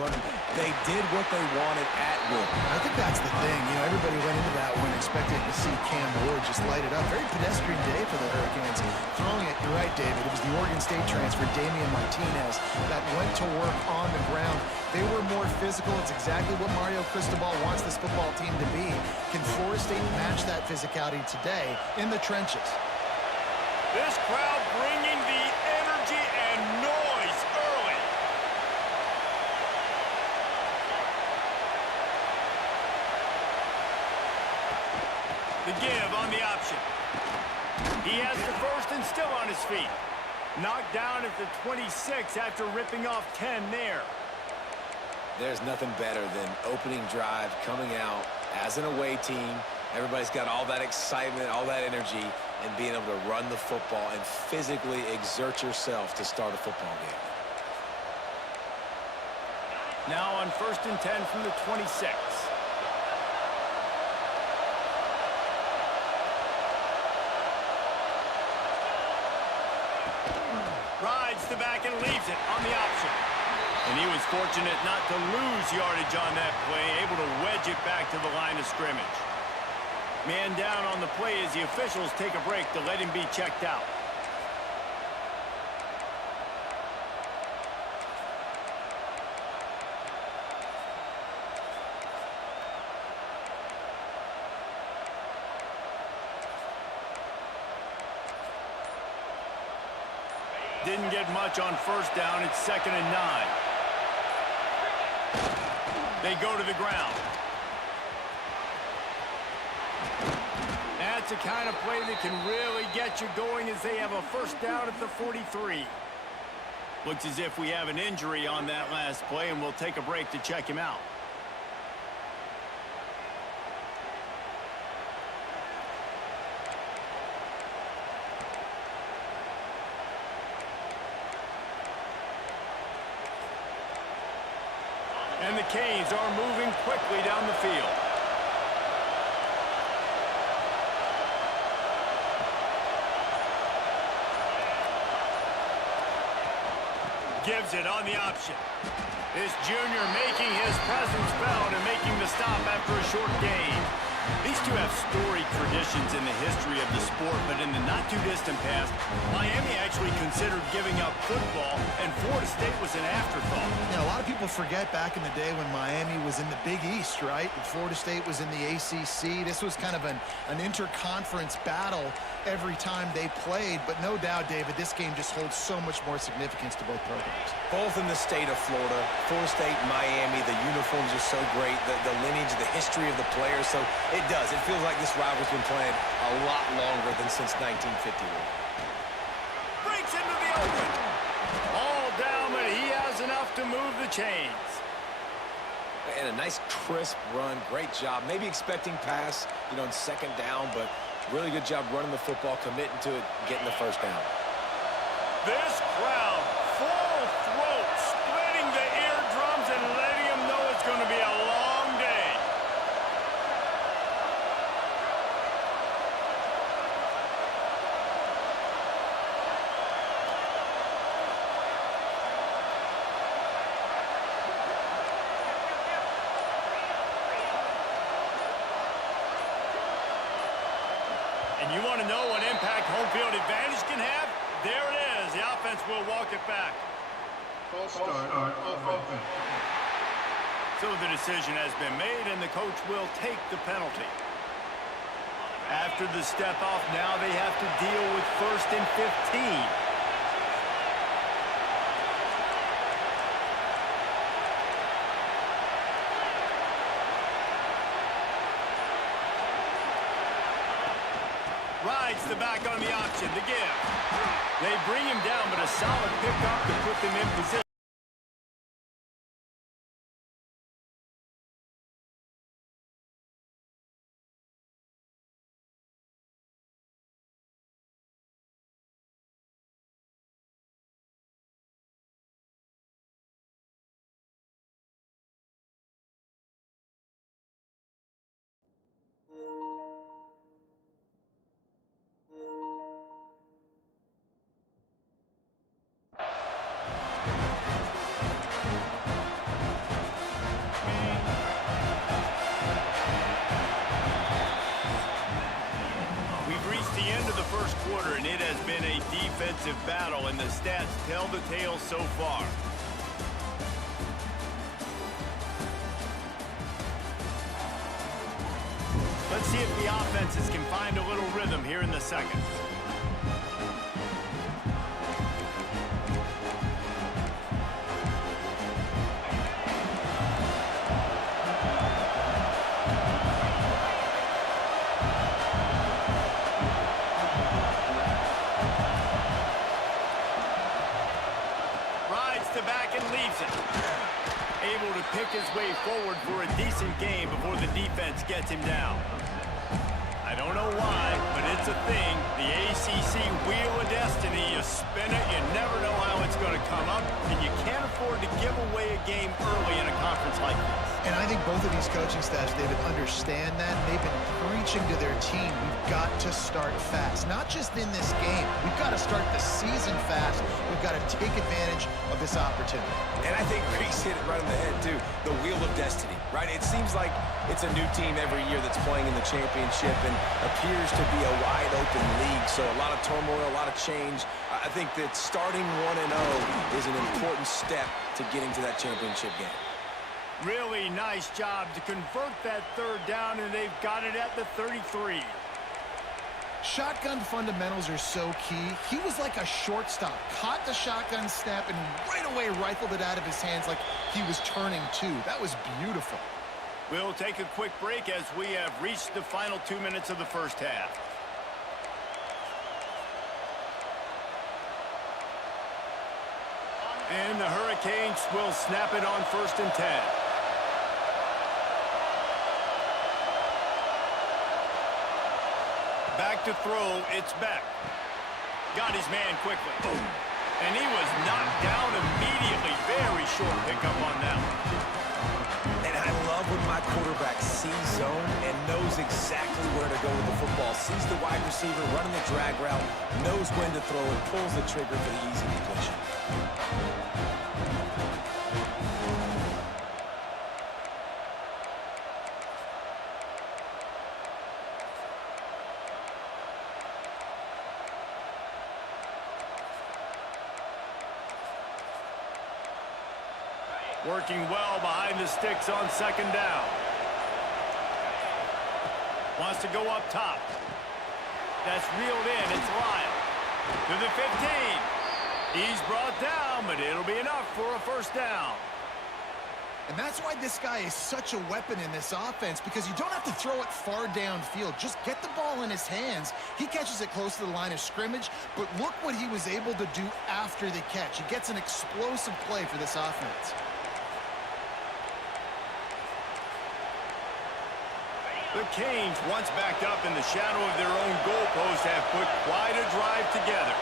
They did what they wanted at will. I think that's the thing. Everybody went into that one expecting to see Cam Ward just light it up. Very pedestrian day for the Hurricanes. Throwing it, you're right, David. It was the Oregon State transfer, Damian Martinez, that went to work on the ground. They were more physical. It's exactly what Mario Cristobal wants this football team to be. Can Florida State match that physicality today in the trenches? This crowd bringing the energy and noise early. The give on the option. He has the first and still on his feet. Knocked down at the 26 after ripping off 10 there. There's nothing better than opening drive, coming out as an away team. Everybody's got all that excitement, all that energy, and being able to run the football and physically exert yourself to start a football game. Now on 1st and 10 from the 26. Rides the back and leaves it on the option. And he was fortunate not to lose yardage on that play, able to wedge it back to the line of scrimmage. Man down on the play as the officials take a break to let him be checked out. Didn't get much on 1st down. It's 2nd and 9. They go to the ground. That's the kind of play that can really get you going as they have a 1st down at the 43. Looks as if we have an injury on that last play, and we'll take a break to check him out. And the Canes are moving quickly down the field. Gives it on the option. This junior making his presence felt and making the stop after a short gain. These two have storied traditions in the history of the sport, but in the not-too-distant past, Miami actually considered giving up football, and Florida State was an afterthought. A lot of people forget back in the day when Miami was in the Big East, right? And Florida State was in the ACC. This was kind of an interconference battle every time they played, but no doubt, David, this game just holds so much more significance to both programs. Both in the state of Florida, Florida State, Miami, the uniforms are so great, the lineage, the history of the players, so it does. It feels like this rivalry's been playing a lot longer than since 1951. Breaks into the open. All down, but he has enough to move the chains. And a nice crisp run, great job. Maybe expecting pass, in 2nd down, but really good job running the football, committing to it, getting the 1st down. This crowd, full throat, splitting the eardrums and letting them know it's going to be a long day. And you want to know what impact home field advantage can have? There it is. The offense will walk it back. False start, offense. So the decision has been made, and the coach will take the penalty. After the step off, now they have to deal with 1st and 15. Rides the back on the option, the give. They bring him down, but a solid pickup to put them in position. And it has been a defensive battle, and the stats tell the tale so far. Let's see if the offenses can find a little rhythm here in the second. Able to pick his way forward for a decent game before the defense gets him down. I don't know why, but it's a thing. The ACC Wheel of Destiny, you spin it, you never know how it's going to come up, and you can't afford to give away a game early in a conference like this. And I think both of these coaching staffs, David, understand that. They've been preaching to their team, we've got to start fast. Not just in this game. We've got to start the season fast. We've got to take advantage of this opportunity. And I think Reese hit it right on the head, too. The Wheel of Destiny, right? It seems like it's a new team every year that's playing in the championship and appears to be a wide-open league. So a lot of turmoil, a lot of change. I think that starting 1-0 is an important step to getting to that championship game. Really nice job to convert that third down, and they've got it at the 33. Shotgun fundamentals are so key. He was like a shortstop, caught the shotgun snap, and right away rifled it out of his hands like he was turning two. That was beautiful. We'll take a quick break as we have reached the final 2 minutes of the first half. And the Hurricanes will snap it on 1st and 10. Back to throw, it's Beck. Got his man quickly. And he was knocked down immediately. Very short pickup on that one. And I love when my quarterback sees zone and knows exactly where to go with the football. Sees the wide receiver running the drag route, knows when to throw it, pulls the trigger for the easy completion. Working well behind the sticks on 2nd down. Wants to go up top. That's reeled in. It's Lyle. To the 15. He's brought down, but it'll be enough for a 1st down. And that's why this guy is such a weapon in this offense, because you don't have to throw it far downfield. Just get the ball in his hands. He catches it close to the line of scrimmage, but look what he was able to do after the catch. He gets an explosive play for this offense. The Canes, once backed up in the shadow of their own goalpost, have put quite a drive together.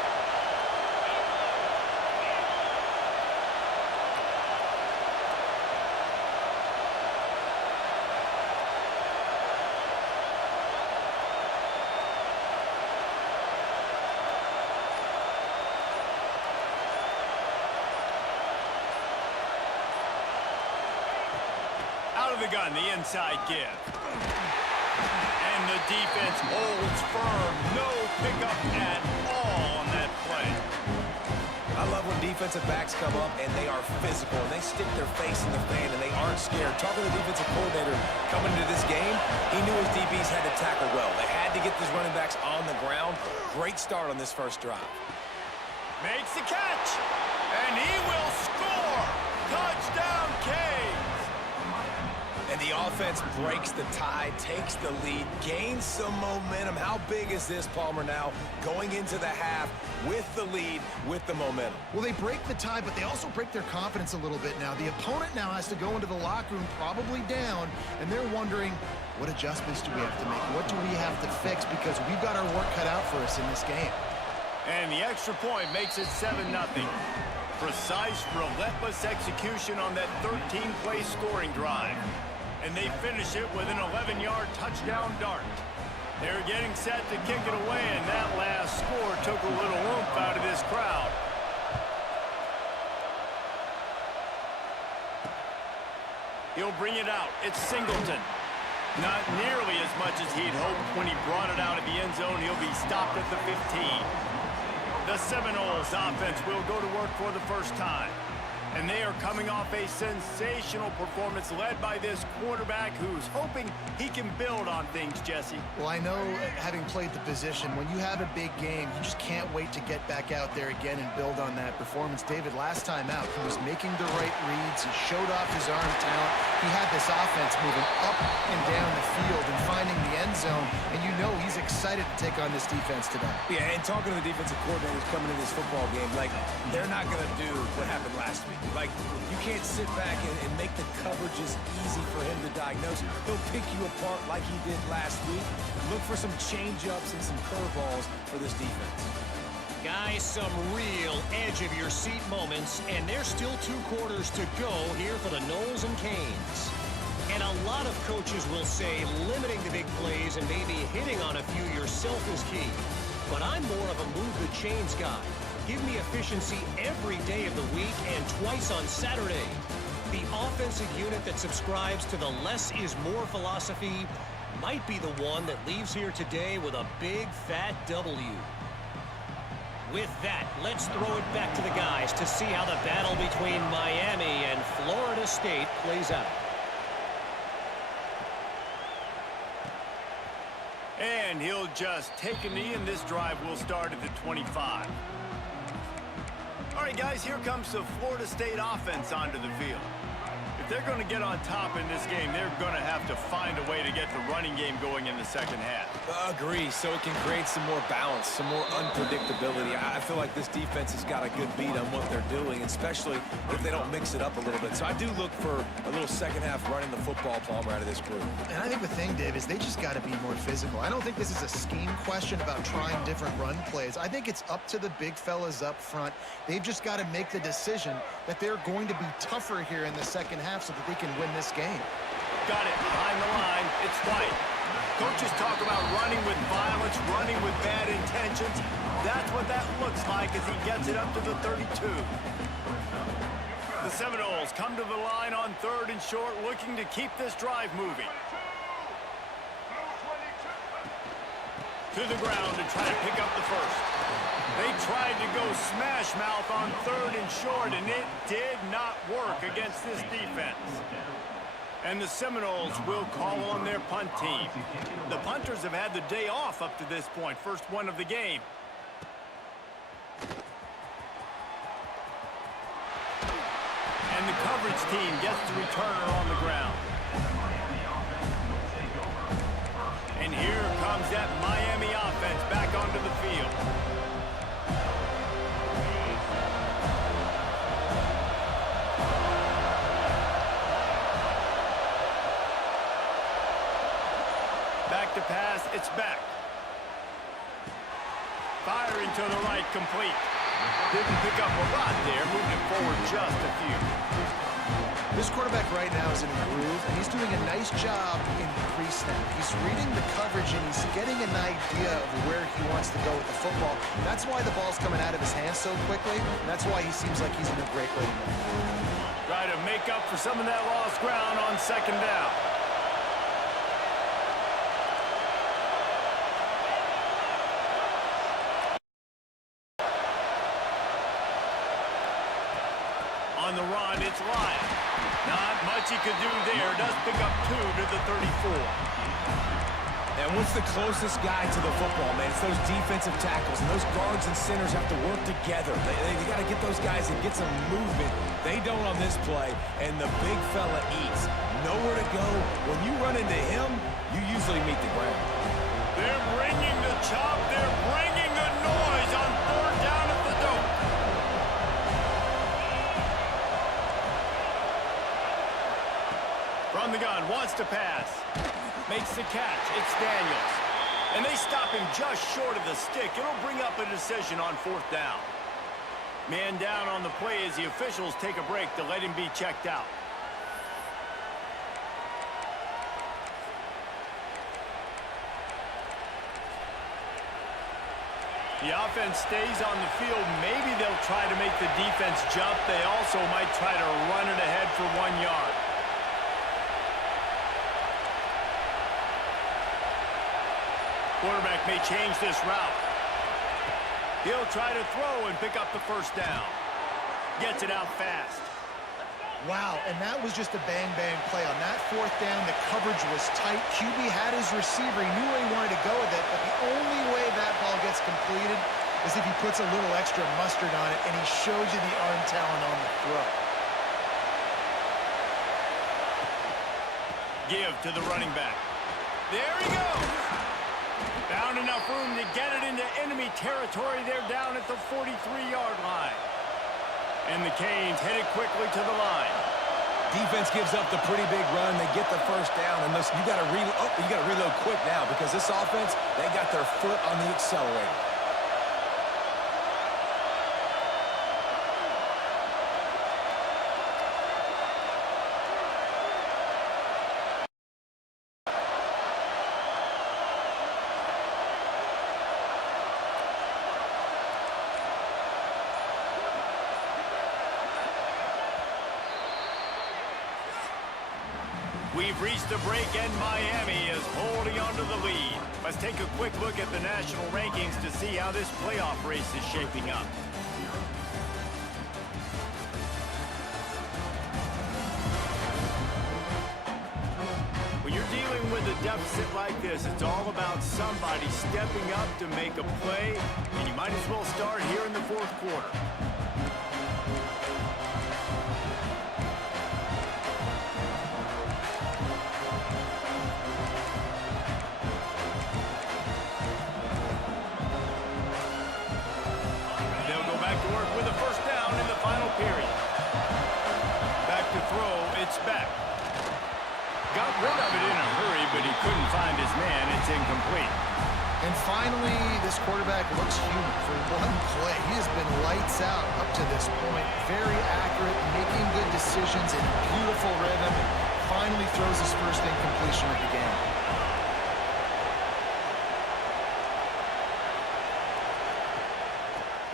Out of the gun, the inside give. And the defense holds firm. No pickup at all on that play. I love when defensive backs come up and they are physical and they stick their face in the fan and they aren't scared. Talking to the defensive coordinator coming into this game, he knew his DBs had to tackle well. They had to get these running backs on the ground. Great start on this first drive. Makes the catch. And he will score. Touchdown, Canes. And the offense breaks the tie, takes the lead, gains some momentum. How big is this, Palmer, now going into the half with the lead, with the momentum? Well, they break the tie, but they also break their confidence a little bit now. The opponent now has to go into the locker room probably down, and they're wondering, what adjustments do we have to make? What do we have to fix? Because we've got our work cut out for us in this game. And the extra point makes it 7-0. Precise, relentless execution on that 13-play scoring drive. And they finish it with an 11-yard touchdown dart. They're getting set to kick it away, and that last score took a little oomph out of this crowd. He'll bring it out. It's Singleton. Not nearly as much as he'd hoped when he brought it out of the end zone. He'll be stopped at the 15. The Seminoles offense will go to work for the first time. And they are coming off a sensational performance led by this quarterback who's hoping he can build on things, Jesse. Well, I know, having played the position, when you have a big game, you just can't wait to get back out there again and build on that performance. David, last time out, he was making the right reads. He showed off his arm talent. He had this offense moving up and down the field and finding the end zone. And you know he's excited to take on this defense today. Yeah, and talking to the defensive coordinators coming into this football game, like, they're not going to do what happened last week. Like, you can't sit back and make the coverages easy for him to diagnose. He'll pick you apart like he did last week. Look for some change-ups and some curveballs for this defense. Guys, some real edge-of-your-seat moments, and there's still 2 quarters to go here for the Noles and Canes. And a lot of coaches will say limiting the big plays and maybe hitting on a few yourself is key. But I'm more of a move-the-chains guy. Give me efficiency every day of the week and twice on Saturday. The offensive unit that subscribes to the less is more philosophy might be the one that leaves here today with a big, fat W. With that, let's throw it back to the guys to see how the battle between Miami and Florida State plays out. And he'll just take a knee, and this drive will start at the 25. All right, guys, here comes the Florida State offense onto the field. If they're going to get on top in this game, they're going to have to find a way to get the running game going in the second half. Agree, so it can create some more balance, some more unpredictability. I feel like this defense has got a good beat on what they're doing, especially if they don't mix it up a little bit. So I do look for a little second half running the football, Palmer, out of this group. And I think the thing, Dave, is they just got to be more physical. I don't think this is a scheme question about trying different run plays. I think it's up to the big fellas up front. They've just got to make the decision that they're going to be tougher here in the second half so that they can win this game. Got it behind the line. It's White. Coaches talk about running with violence, running with bad intentions. That's what that looks like as he gets it up to the 32. The Seminoles come to the line on 3rd and short, looking to keep this drive moving. To the ground to try to pick up the first. They tried to go smash mouth on 3rd and short, and it did not work against this defense. And the Seminoles will call on their punt team. The punters have had the day off up to this point, first one of the game. And the coverage team gets the returner on the ground. And here comes that Miami offense back onto the field. Back to pass, it's back. Firing to the right, complete. Didn't pick up a lot there, moving it forward just a few. This quarterback right now is in a groove, and he's doing a nice job in pre-snap. He's reading the coverage, and he's getting an idea of where he wants to go with the football. That's why the ball's coming out of his hands so quickly, and that's why he seems like he's in a great way. Try to make up for some of that lost ground on 2nd down. On the run, it's Lyon. Not much he could do there. Does pick up 2 to the 34. And what's the closest guy to the football, man? It's those defensive tackles. And those guards and centers have to work together. They got to get those guys and get some movement. They don't on this play, and the big fella eats. nowhere to go. When you run into him, you usually meet the ground. They're bringing the chop. They're bringing the noise on 3rd down at the Dome. From the gun, wants to pass. Makes the catch. It's Daniels. And they stop him just short of the stick. It'll bring up a decision on 4th down. Man down on the play as the officials take a break to let him be checked out. The offense stays on the field. Maybe they'll try to make the defense jump. They also might try to run it ahead for 1 yard. Quarterback may change this route. He'll try to throw and pick up the 1st down. Gets it out fast. Wow, and that was just a bang-bang play. On that 4th down, the coverage was tight. QB had his receiver. He knew where he wanted to go with it, but the only way that ball gets completed is if he puts a little extra mustard on it, and he shows you the arm talent on the throw. Give to the running back. There he goes. Found enough room to get it into enemy territory. They're down at the 43-yard line. And the Canes headed quickly to the line. Defense gives up the pretty big run. They get the 1st down. And listen, you got to reload quick now because this offense, they got their foot on the accelerator. We've reached the break, and Miami is holding on to the lead. Let's take a quick look at the national rankings to see how this playoff race is shaping up. When you're dealing with a deficit like this, it's all about somebody stepping up to make a play, and you might as well start here in the 4th quarter. Got rid of it in a hurry, but he couldn't find his man. It's incomplete. And finally, this quarterback looks human for one play. He has been lights out up to this point. Very accurate, making good decisions in a beautiful rhythm, and finally throws his first incompletion of the game.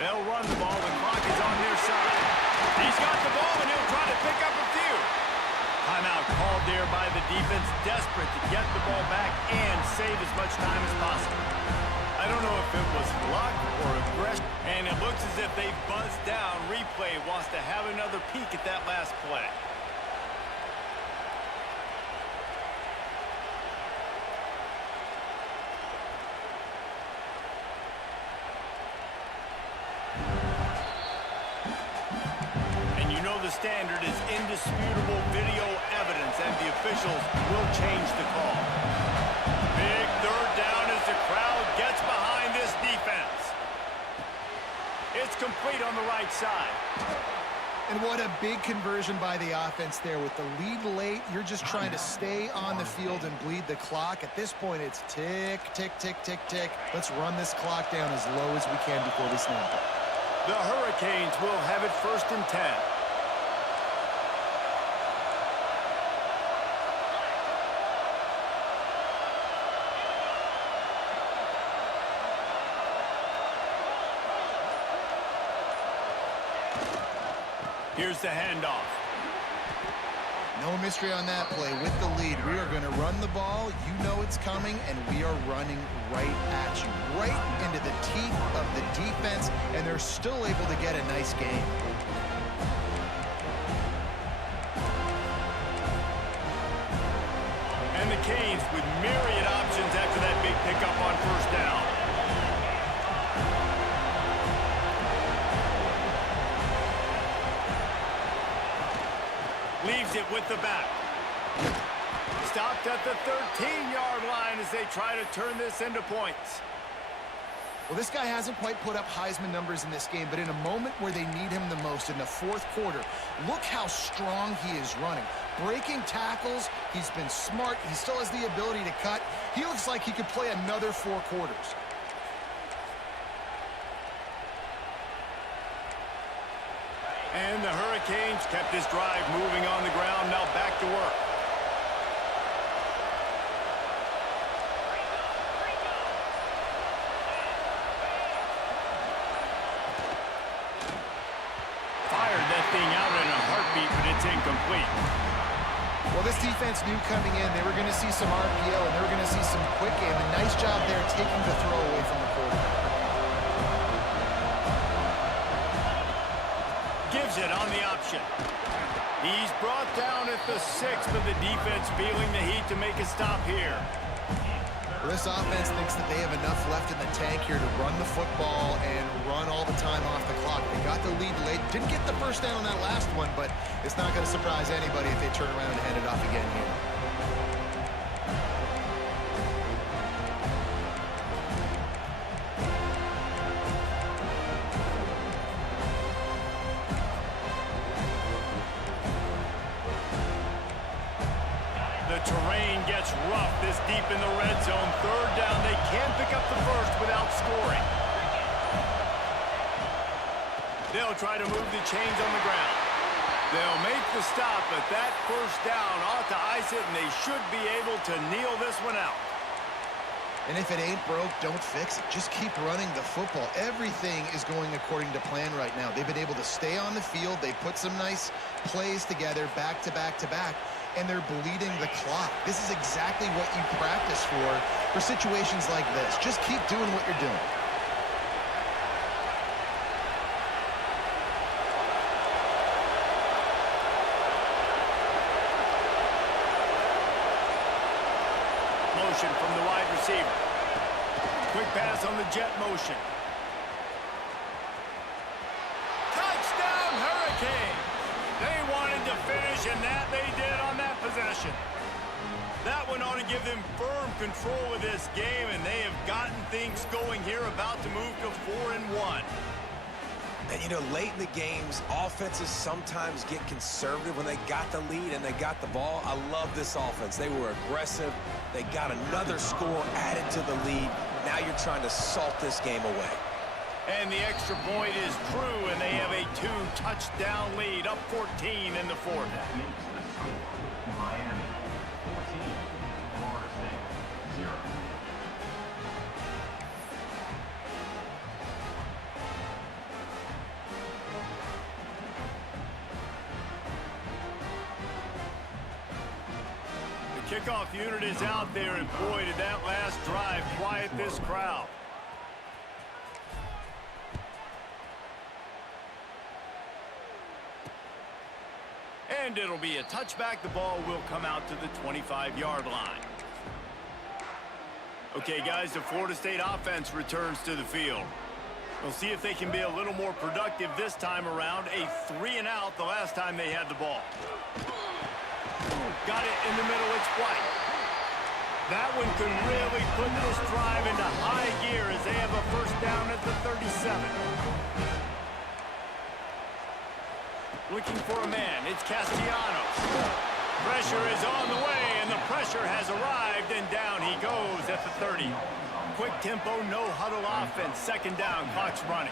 They'll run the ball. The clock is on their side. He's got the ball, and he'll try to pick up a few. Timeout called there by the defense, desperate to get the ball back and save as much time as possible. I don't know if it was luck or aggression, and it looks as if they buzzed down. Replay wants to have another peek at that last play. The standard is indisputable video evidence, and the officials will change the call. Big 3rd down as the crowd gets behind this defense. It's complete on the right side. And what a big conversion by the offense there. With the lead late, you're just trying to stay on the field and bleed the clock. At this point, it's tick, tick, tick, tick, tick. Let's run this clock down as low as we can before we snap it. The Hurricanes will have it 1st and 10. Here's the handoff. No mystery on that play. With the lead, we are going to run the ball. You know it's coming, and we are running right at you, right into the teeth of the defense, and they're still able to get a nice game. And the Canes with myriad options after that big pickup on 1st down. Leaves it with the back. stopped at the 13-yard line as they try to turn this into points. Well, this guy hasn't quite put up Heisman numbers in this game, but in a moment where they need him the most, in the fourth quarter, look how strong he is running. Breaking tackles, he's been smart, he still has the ability to cut. He looks like he could play another 4 quarters. And the Hurricanes kept this drive moving on the ground, now back to work. Incomplete. Well, this defense knew coming in they were going to see some RPO and they were going to see some quick game. A nice job there taking the throw away from the quarterback. Gives it on the option. He's brought down at the 6th, but the defense feeling the heat to make a stop here. Well, this offense thinks that they have enough left in the tank here to run the football and run all the time off the clock. They got the lead late. Didn't get the first down on that last one, but it's not going to surprise anybody if they turn around and hand it off again here. The terrain gets rough this deep in the red zone. Third down, they can't pick up the first without scoring. They'll try to move the chains on the ground. They'll make the stop, but that first down ought to ice it, and they should be able to kneel this one out. And if it ain't broke, don't fix it. Just keep running the football. Everything is going according to plan right now. They've been able to stay on the field. They put some nice plays together back to back to back, and they're bleeding the clock. This is exactly what you practice for situations like this. Just keep doing what you're doing. Motion from the wide receiver. Quick pass on the jet motion. Touchdown, Hurricanes! They wanted to finish, and that they did on that possession. That one ought to give them firm control of this game, and they have gotten things going here, about to move to 4-1. And, you know, late in the games, offenses sometimes get conservative when they got the lead and they got the ball. I love this offense. They were aggressive. They got another score added to the lead. Now you're trying to salt this game away. And the extra point is true, and they have a 2-touchdown lead, up 14 in the fourth. That makes the score Miami 14, Florida State 0. The kickoff unit is out there, and boy, did that last drive quiet this crowd. And it'll be a touchback. The ball will come out to the 25-yard line. Okay, guys, the Florida State offense returns to the field. We'll see if they can be a little more productive this time around. A 3-and-out the last time they had the ball. Got it in the middle. It's White. That one could really put this drive into high gear as they have a first down at the 37. Looking for a man. It's Castellanos. Pressure is on the way, and the pressure has arrived, and down he goes at the 30. Quick tempo, no huddle offense. Second down, clock's running.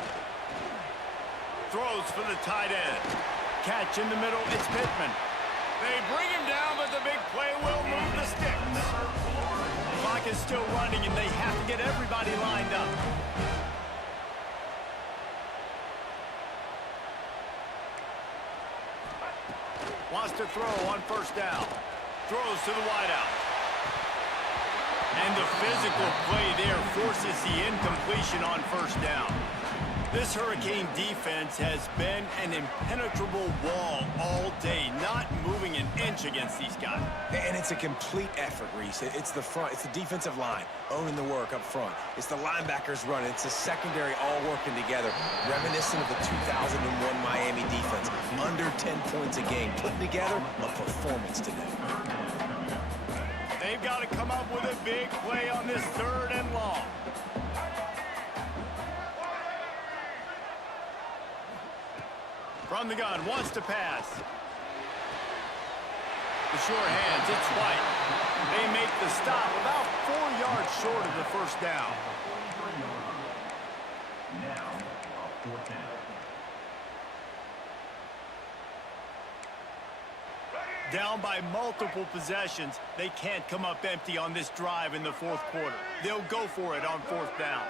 Throws for the tight end. Catch in the middle, it's Pittman. They bring him down, but the big play will move the sticks. The clock is still running, and they have to get everybody lined up. Wants to throw on first down. Throws to the wideout. And the physical play there forces the incompletion on first down. This Hurricane defense has been an impenetrable wall all day, not moving an inch against these guys. And it's a complete effort, Reese. It's the front. It's the defensive line owning the work up front. It's the linebackers running. It's the secondary all working together, reminiscent of the 2001 Miami defense. Under 10 points a game, putting together a performance today. big play on this 3rd and long. From the gun, wants to pass. The sure hands, it's White. They make the stop about 4 yards short of the first down. Now, a 4th down. Down by multiple possessions, they can't come up empty on this drive in the 4th quarter. They'll go for it on 4th down.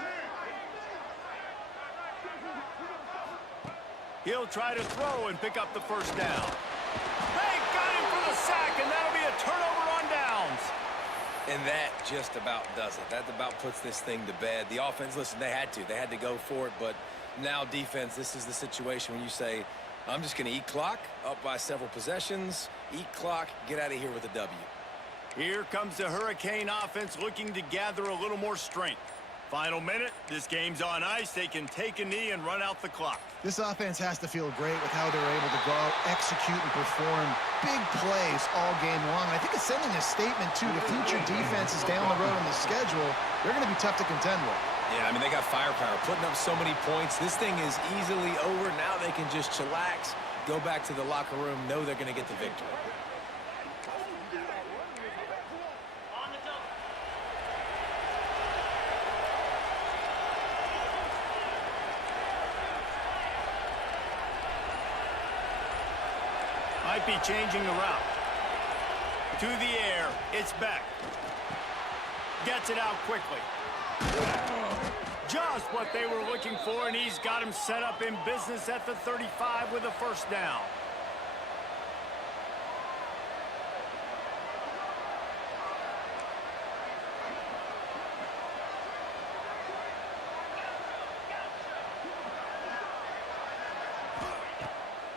He'll try to throw and pick up the first down. They got him for the sack, and that'll be a turnover on downs. And that just about does it. That about puts this thing to bed. The offense, listen, they had to go for it, but now defense, this is the situation when you say, I'm just going to eat clock, up by several possessions, eat clock, get out of here with a W. Here comes the Hurricane offense looking to gather a little more strength. Final minute, this game's on ice. They can take a knee and run out the clock. This offense has to feel great with how they're able to go out, execute, and perform big plays all game long. I think it's sending a statement, too, to future defenses down the road on the schedule. They're going to be tough to contend with. Yeah, I mean, they got firepower, putting up so many points. This thing is easily over. Now they can just chillax, go back to the locker room, know they're going to get the victory. Might be changing the route. To the air, it's Beck. Gets it out quickly. Just what they were looking for, and he's got him set up in business at the 35 with a first down.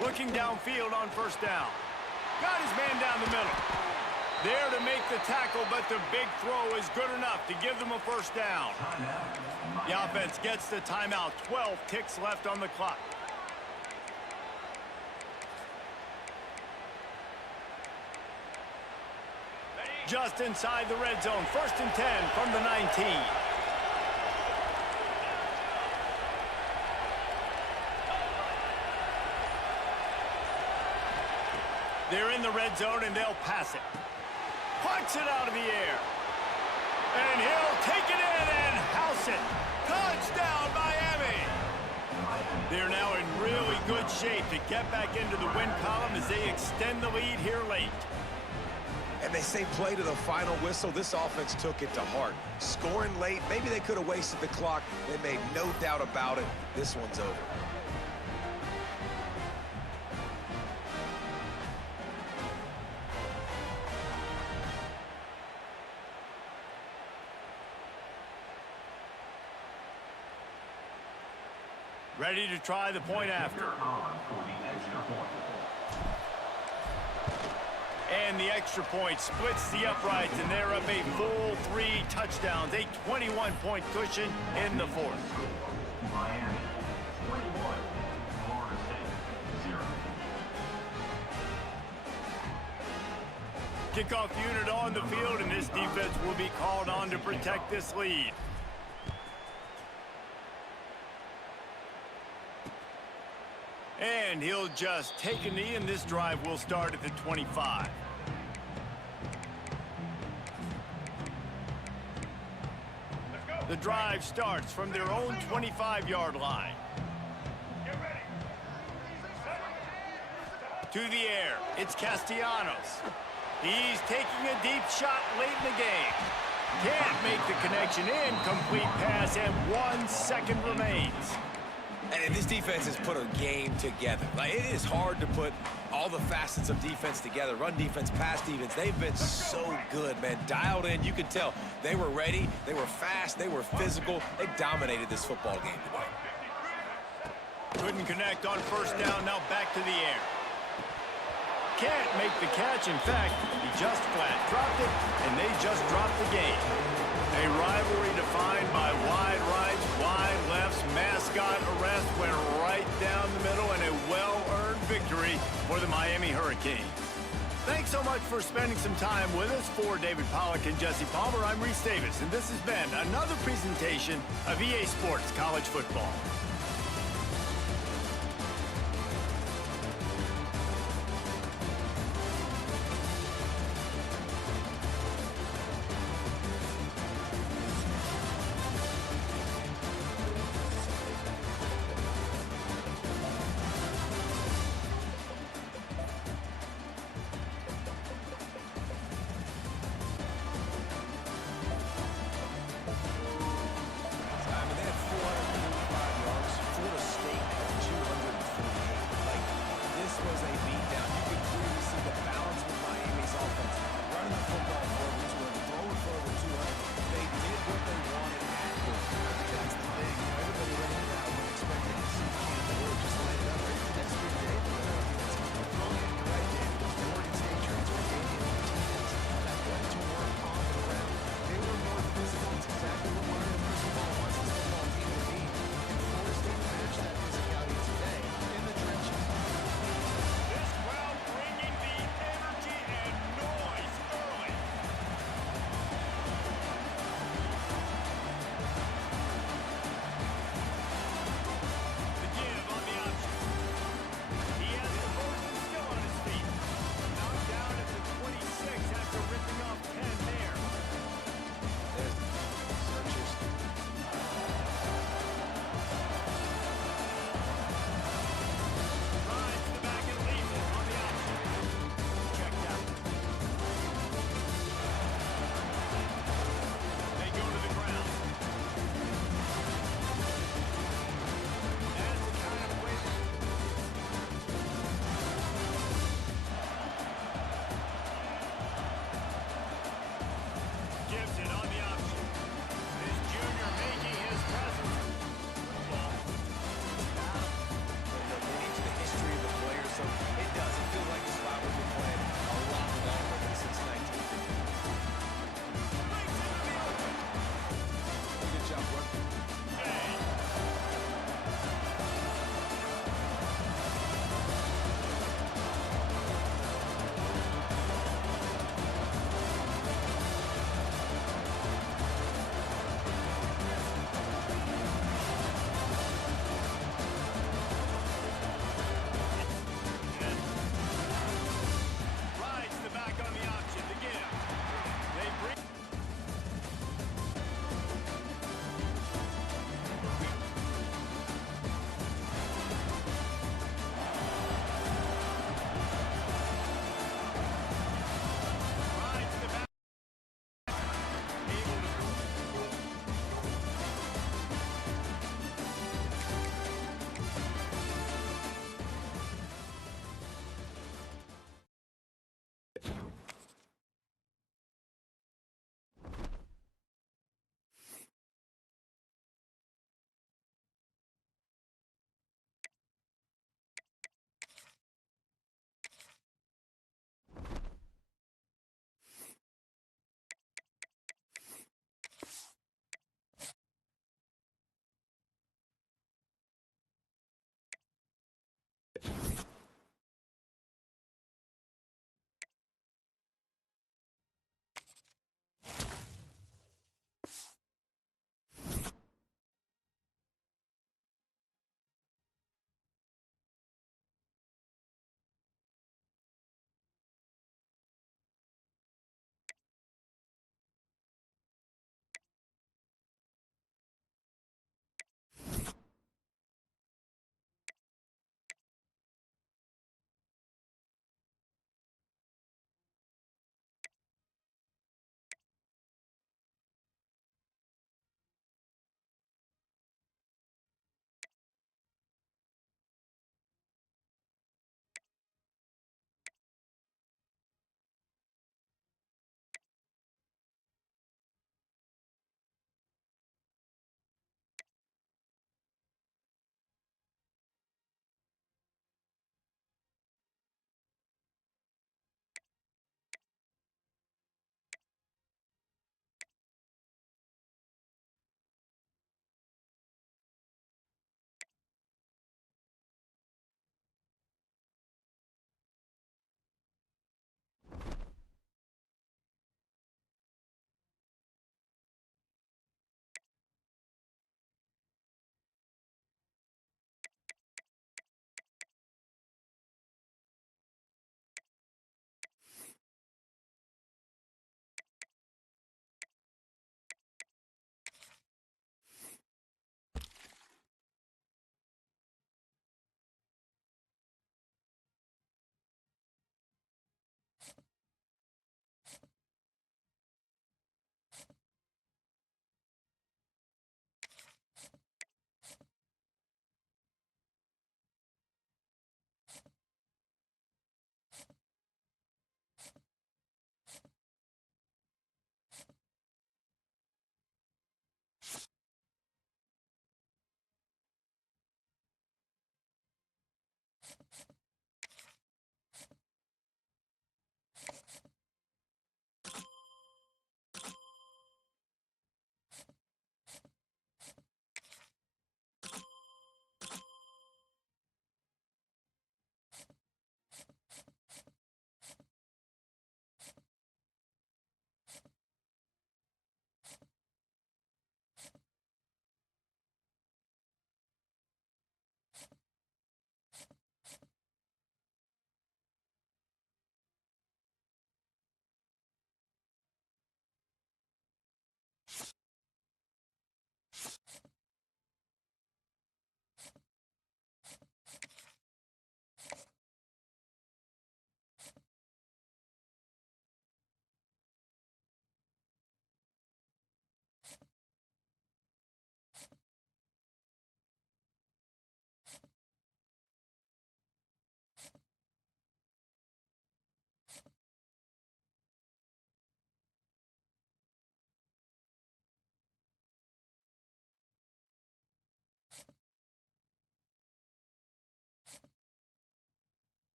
Looking downfield on first down. Got his man down the middle. There to make the tackle, but the big throw is good enough to give them a first down. The offense gets the timeout. 12 ticks left on the clock. Just inside the red zone. 1st and 10 from the 19. They're in the red zone, and they'll pass it. Punts it out of the air. And he'll take it in and house it. Touchdown, Miami! They're now in really good shape to get back into the win column as they extend the lead here late. And they say play to the final whistle. This offense took it to heart. Scoring late, maybe they could have wasted the clock. They made no doubt about it. This one's over. Ready to try the point after. And the extra point splits the uprights, and they're up a full 3 touchdowns, a 21-point cushion in the 4th. Miami, 21. Florida State, 0. Kickoff unit on the field, and this defense will be called on to protect this lead. And he'll just take a knee, and this drive will start at the 25. The drive starts from their own 25-yard line. To the air, it's Castellanos. He's taking a deep shot late in the game. Can't make the connection. Incomplete pass, and 1 second remains. And this defense has put a game together. Like, it is hard to put all the facets of defense together. Run defense, pass defense. They've been so good, man. Dialed in. You could tell they were ready. They were fast. They were physical. They dominated this football game today. Couldn't connect on first down. Now back to the air. Can't make the catch. In fact, he just flat dropped it, and they just dropped the game. A rivalry defined by wide rights, wide lefts, mascot arrest went right down the middle, and a well-earned victory for the Miami Hurricanes. Thanks so much for spending some time with us. For David Pollack and Jesse Palmer, I'm Reese Davis, and this has been another presentation of EA Sports College Football. I mean, they had 445 yards,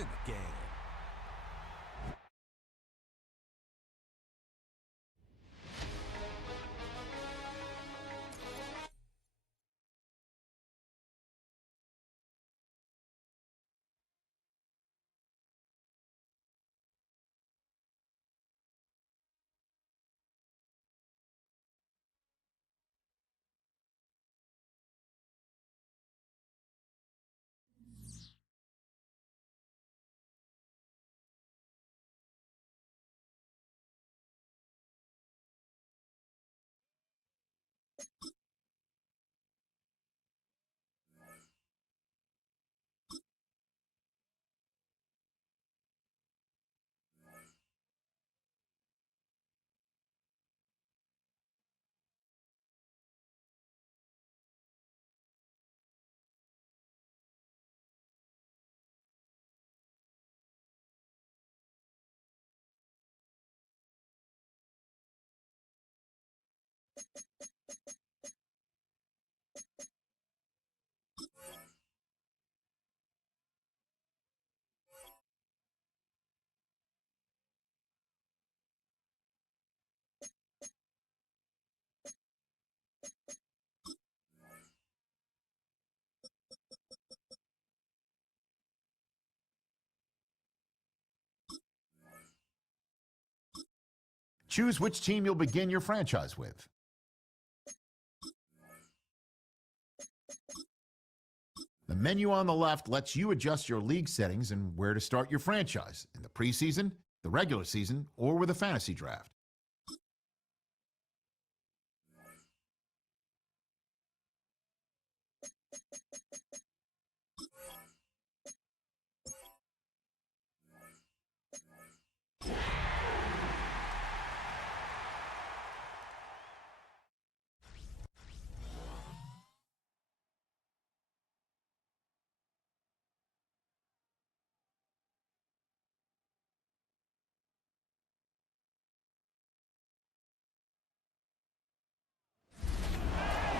in the game. Choose which team you'll begin your franchise with. The menu on the left lets you adjust your league settings and where to start your franchise, in the preseason, the regular season, or with a fantasy draft.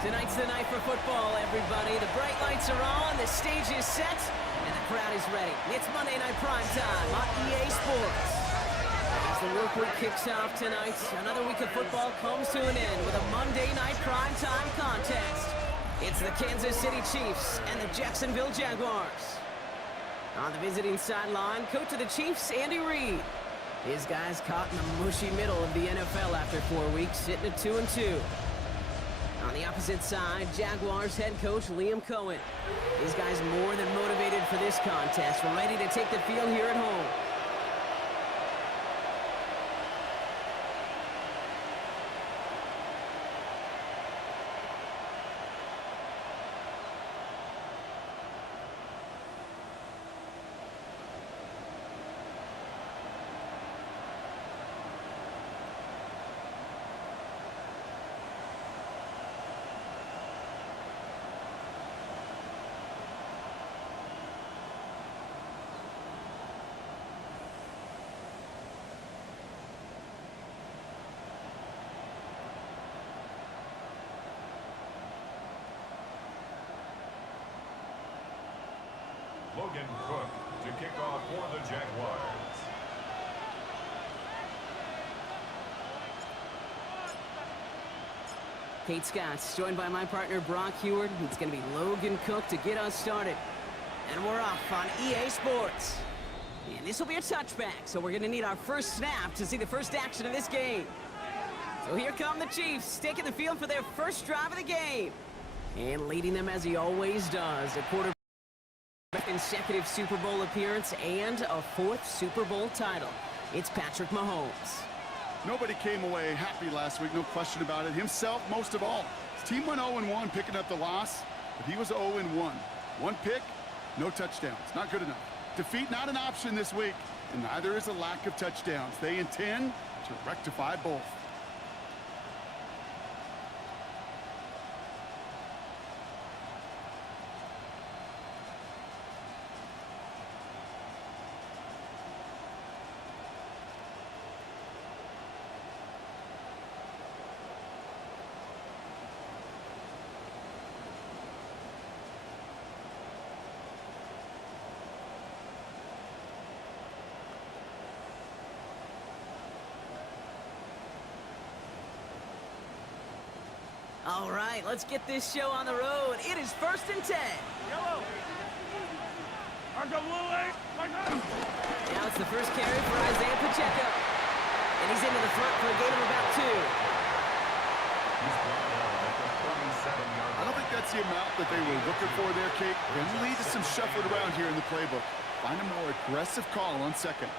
Tonight's the night for football, everybody. The bright lights are on, the stage is set, and the crowd is ready. It's Monday Night Primetime on EA Sports. As the work week kicks off tonight, another week of football comes to an end with a Monday Night Primetime contest. It's the Kansas City Chiefs and the Jacksonville Jaguars. On the visiting sideline, coach of the Chiefs, Andy Reid. His guys caught in the mushy middle of the NFL after 4 weeks, sitting at 2-2. On the opposite side, Jaguars head coach Liam Cohen. These guys more than motivated for this contest, ready to take the field here at home. Logan Cook to kick off for the Jaguars. Kate Scott's joined by my partner Brock Heward. It's going to be Logan Cook to get us started. And we're off on EA Sports. And this will be a touchback, so we're going to need our first snap to see the first action of this game. So here come the Chiefs, taking the field for their first drive of the game. And leading them as he always does, a quarterback consecutive Super Bowl appearance and a 4th Super Bowl title. It's Patrick Mahomes. Nobody came away happy last week, no question about it. Himself, most of all. His team went 0-1, picking up the loss, but he was 0-1. One pick, no touchdowns. Not good enough. Defeat not an option this week, and neither is a lack of touchdowns. They intend to rectify both. All right, let's get this show on the road. It is 1st and 10. Yellow. Now it's the first carry for Isaiah Pacheco. And he's into the front for a gain of about 2. I don't think that's the amount that they were looking for there, Kate. Going to lead to some shuffling around here in the playbook. Find a more aggressive call on second.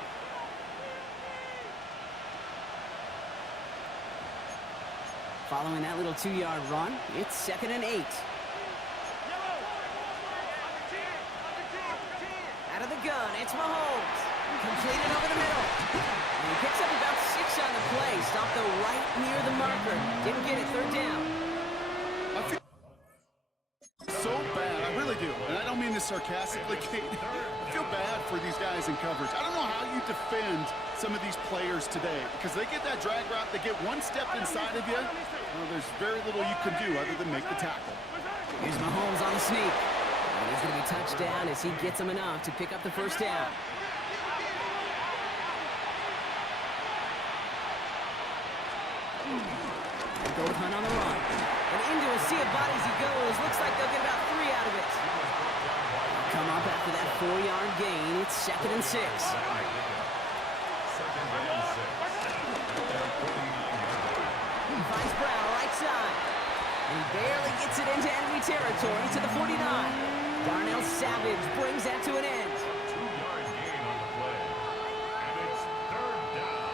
Following that little 2-yard run, it's 2nd and 8. Out of the gun, it's Mahomes. Completed over the middle. And he picks up about 6 on the play. Stopped though right near the marker. Didn't get it, 3rd down. I feel so bad, I really do. And I don't mean this sarcastically, Kate. I feel bad for these guys in coverage. I don't know how you defend some of these players today because they get that drag route, they get one step inside of you. Well, there's very little you can do other than make the tackle. Here's Mahomes on the sneak. And he's going to be touched down as he gets him enough to pick up the 1st down. Go with Hunt on the run. And into a sea of bodies he goes. Looks like they'll get about 3 out of it. Come up after that 4-yard gain. It's 2nd and 6. Finds Brown right side. And he barely gets it into enemy territory to the 49. Darnell Savage brings that to an end. 2-yard gain on the play. And it's 3rd down.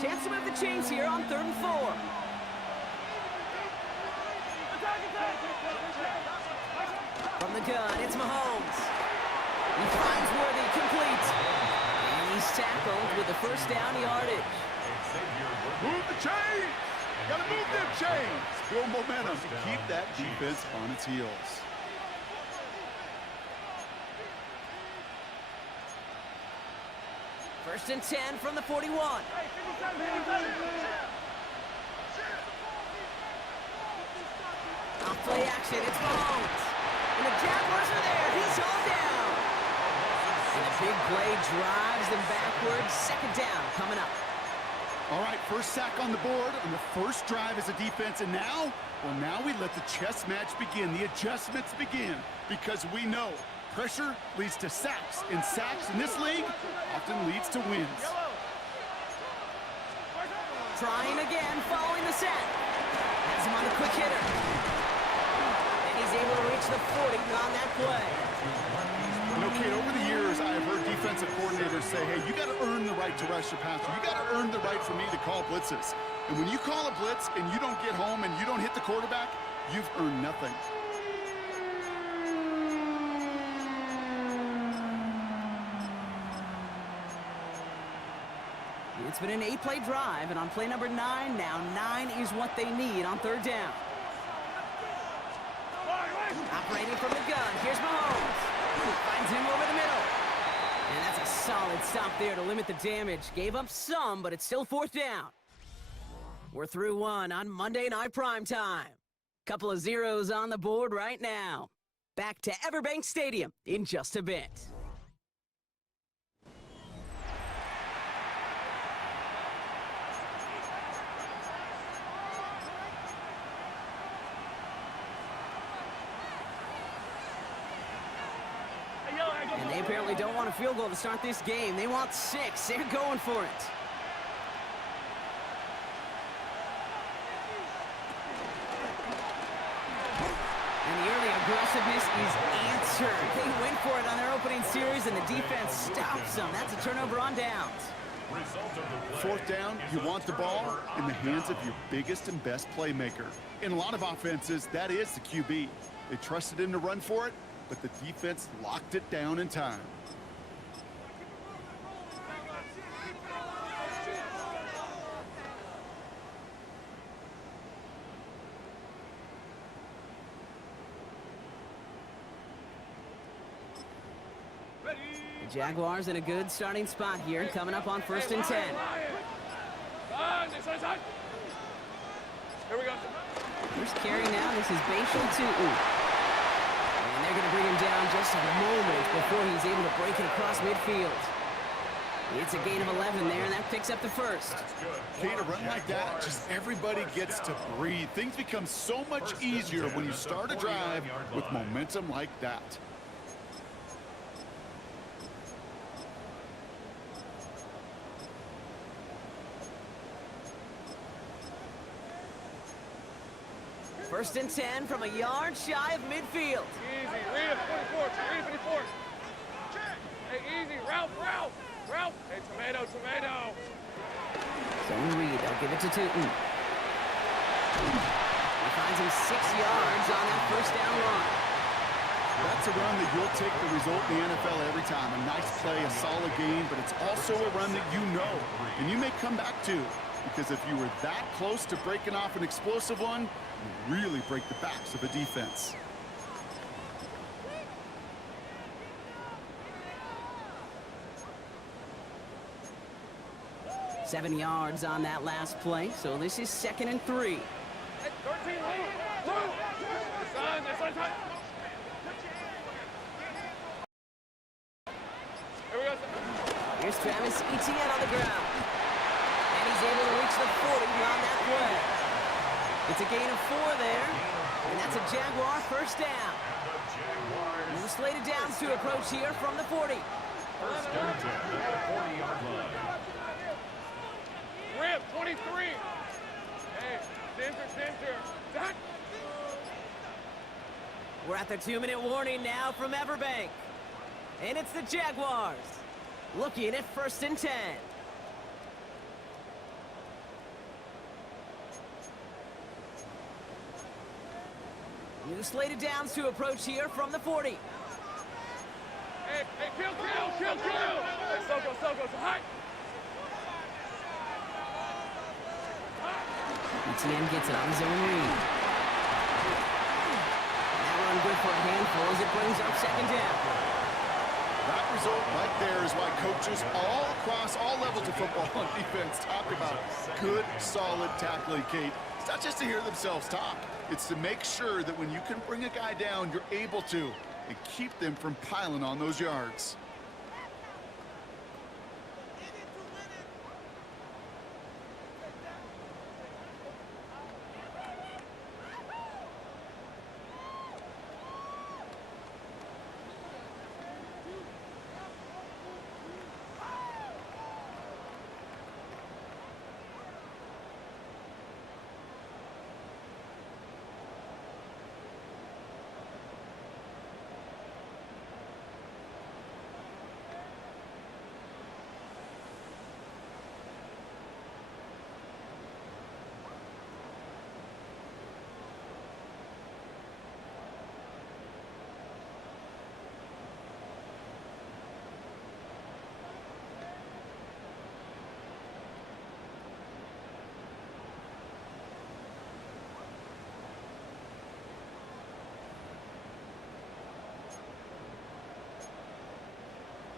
Chance to move the chains here on 3rd and 4. From the gun, it's Mahomes. He finds Worthy, complete. And he's tackled with the 1st down yardage. Move the chains! Gotta move them chains! Build momentum to keep that defense on its heels. First and 10 from the 41. Off play action, it's Mahomes. And the Jaguars are there. He's hauled down. And a big play drives them backwards. 2nd down coming up. All right, first sack on the board on the first drive as a defense. And now, well, now we let the chess match begin. The adjustments begin because we know pressure leads to sacks. And sacks in this league often leads to wins. Trying again, following the set. Has him on a quick hitter. And he's able to reach the 40 on that play. You know, Kate, over the years, I've heard defensive coordinators say, hey, you got to earn the right to rush your passer. You got to earn the right for me to call blitzes. And when you call a blitz and you don't get home and you don't hit the quarterback, you've earned nothing. It's been an 8-play drive, and on play number 9, now 9 is what they need on 3rd down. Operating from the gun, here's Mahomes. Finds him over the middle. And that's a solid stop there to limit the damage. Gave up some, but it's still 4th down. We're through 1 on Monday Night Primetime. Couple of zeros on the board right now. Back to Everbank Stadium in just a bit. And they apparently don't want a field goal to start this game. They want 6. They're going for it. And the early aggressiveness is answered. They went for it on their opening series, and the defense stops them. That's a turnover on downs. 4th down, you want the ball in the hands of your biggest and best playmaker. In a lot of offenses, that is the QB. They trusted him to run for it, but the defense locked it down in time. The Jaguars in a good starting spot here, coming up on 1st and 10. Here we go. First carry now, this is Bashal Tu'u. And they're going to bring him down just a moment before he's able to break it across midfield. It's a gain of 11 there, and that picks up the first. Kate, a run like that, just everybody gets to breathe. Things become so much easier when you start a drive with momentum like that. First and 10 from a yard shy of midfield. Easy, read it, 44, read it, 54. Hey, easy, Ralph. Hey, tomato. Zone read, they'll give it to Tootin. He finds him 6 yards on that first down run. That's a run that you'll take the result in the NFL every time. A nice play, a solid game, but it's also a run that you know, and you may come back to, because if you were that close to breaking off an explosive one, you really break the backs of a defense. Seven yards on that last play, so this is 2nd and 3. Hey, 13, Lou. That's on time. Here we go. Here's Travis Etienne on the ground. And he's able to reach the 40 on that play. It's a gain of 4 there, and that's a Jaguar first down. The slated downs to approach here from the 40. First and 10 at the 40-yard line. Rip, 23. Hey, center. We're at the 2-minute warning now from Everbank. And it's the Jaguars looking at first and 10. New slated downs to approach here from the 40. Hey, kill. Hey, Soko, so high. Etienne gets it on his own read. And that run good for a handful as it brings up 2nd down. That result right there is why coaches all across all levels of football on defense talk about good, solid tackling, Kate. It's not just to hear themselves talk. It's to make sure that when you can bring a guy down, you're able to, and keep them from piling on those yards.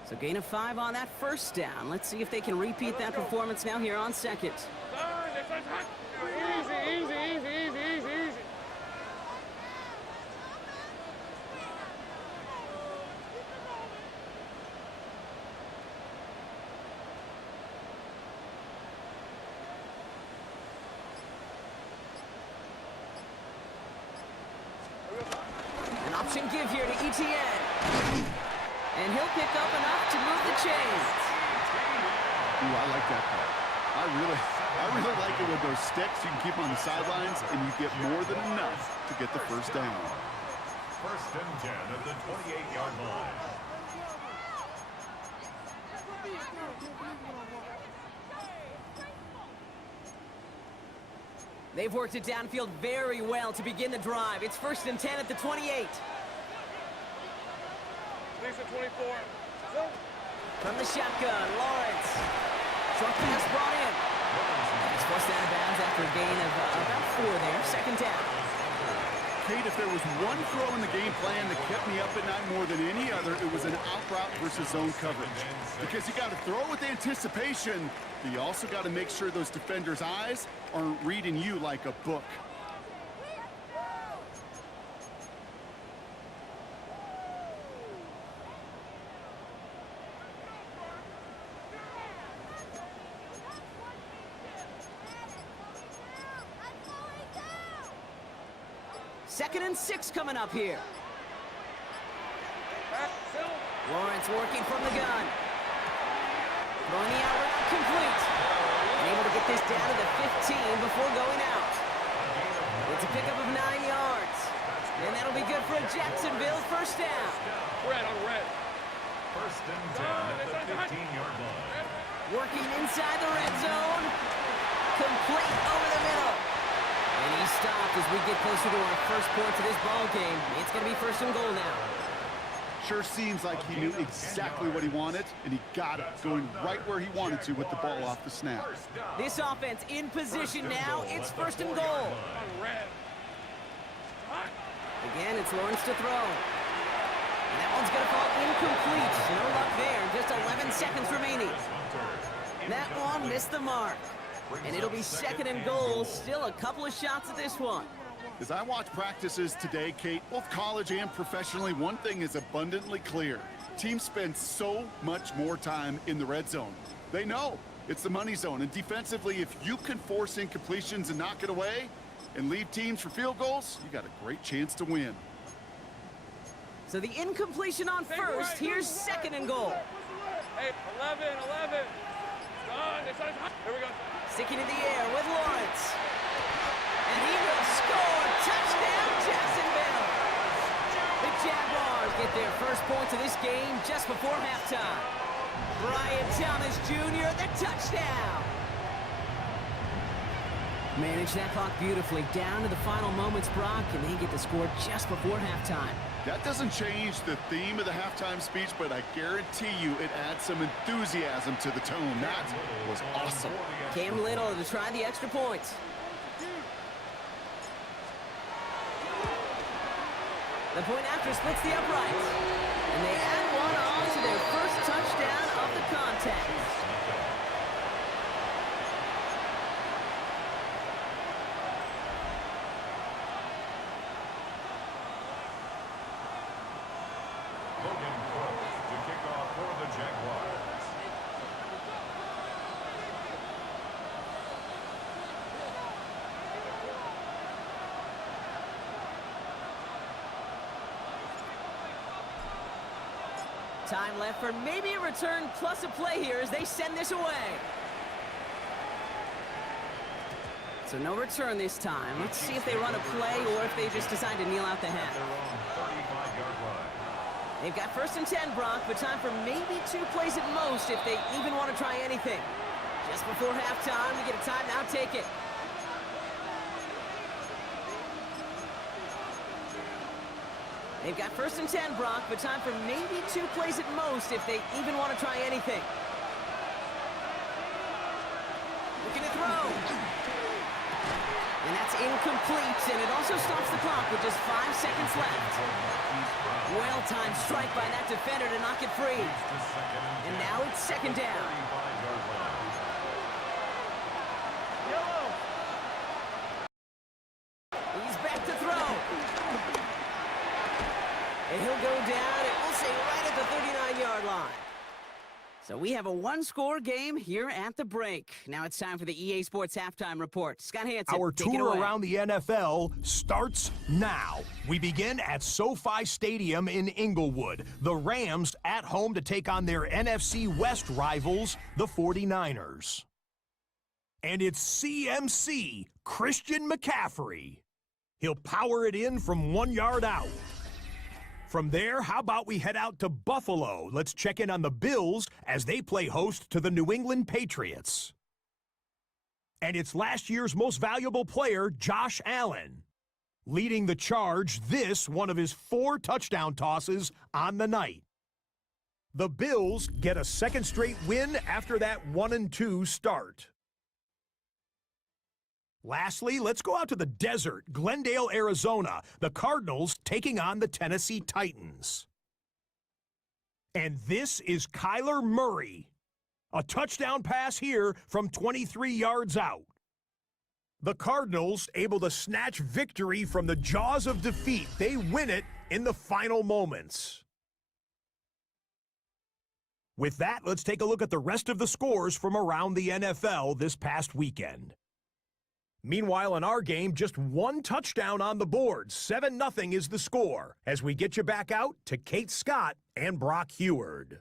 So gain of 5 on that first down. Let's see if they can repeat that performance now here on 2nd. Easy. An option give here to Etienne. And he'll pick up enough to move the chains. Ooh, I like that part. I really like it with those sticks. You can keep them on the sidelines, and you get more than enough to get the first down. First and 10 at the 28-yard line. They've worked it downfield very well to begin the drive. It's first and 10 at the 28. Lisa 24. From the shotgun, Lawrence. Short pass brought in. He's forced out of bounds after a gain of about 4 there. 2nd down. Kate, if there was one throw in the game plan that kept me up at night more than any other, it was an out route versus zone coverage. Because you got to throw with anticipation, but you also got to make sure those defenders' eyes aren't reading you like a book. 2nd and 6 coming up here. Lawrence working from the gun. Throwing the out route complete. And able to get this down to the 15 before going out. It's a pickup of 9 yards. And that'll be good for a Jacksonville first down. Red on red. First and 10 at the 15-yard line. Working inside the red zone. Complete over the middle. And he stopped as we get closer to our first point of this ball game. It's going to be 1st and goal now. Sure seems like he knew exactly what he wanted, and he got it, going right where he wanted to with the ball off the snap. This offense in position now. It's 1st and goal. Again, it's Lawrence to throw. And that one's going to fall incomplete. No luck there. Just 11 seconds remaining. That one missed the mark. And it'll be 2nd and goal. Still a couple of shots at this one. As I watch practices today, Kate, both college and professionally, one thing is abundantly clear. Teams spend so much more time in the red zone. They know it's the money zone. And defensively, if you can force incompletions and knock it away and leave teams for field goals, you got a great chance to win. So the incompletion on first. Here's 2nd and goal. Hey, 11. Here we go. Sticking in the air with Lawrence. And he will score. Touchdown, Jacksonville. The Jaguars get their first points of this game just before halftime. Brian Thomas Jr., the touchdown. Manage that clock beautifully down to the final moments, Brock, and they get the score just before halftime. That doesn't change the theme of the halftime speech, but I guarantee you it adds some enthusiasm to the tone. That was awesome. Cam Little to try the extra points. The point after splits the uprights. And they add one on to their first touchdown of the contest. To kick off for the Jaguars. Time left for maybe a return plus a play here as they send this away. So no return this time. Let's see if they run a play or if they just decide to kneel out the half. They've got 1st and 10, Brock, but time for maybe 2 plays at most if they even want to try anything. Just before halftime, we get a timeout, take it. They've got 1st and 10, Brock, but time for maybe 2 plays at most if they even want to try anything. Looking to throw. And that's incomplete, and it also stops the clock with just 5 seconds left. Well-timed strike by that defender to knock it free. And now it's 2nd down. He's back to throw. And he'll go down, and we'll say right at the 39-yard line. So we have a one-score game here at the break. Now it's time for the EA Sports Halftime Report. Scott Hansen, our take it tour away. around the NFL starts now. We begin at SoFi Stadium in Inglewood. The Rams at home to take on their NFC West rivals, the 49ers. And it's CMC, Christian McCaffrey. He'll power it in from 1 yard out. From there, how about we head out to Buffalo? Let's check in on the Bills as they play host to the New England Patriots. And it's last year's most valuable player, Josh Allen, leading the charge, this one of his 4 touchdown tosses on the night. The Bills get a 2nd straight win after that 1-2 start. Lastly, let's go out to the desert, Glendale, Arizona. The Cardinals taking on the Tennessee Titans. And this is Kyler Murray. A touchdown pass here from 23 yards out. The Cardinals able to snatch victory from the jaws of defeat. They win it in the final moments. With that, let's take a look at the rest of the scores from around the NFL this past weekend. Meanwhile, in our game, just one touchdown on the board. 7-0 is the score as we get you back out to Kate Scott and Brock Heward.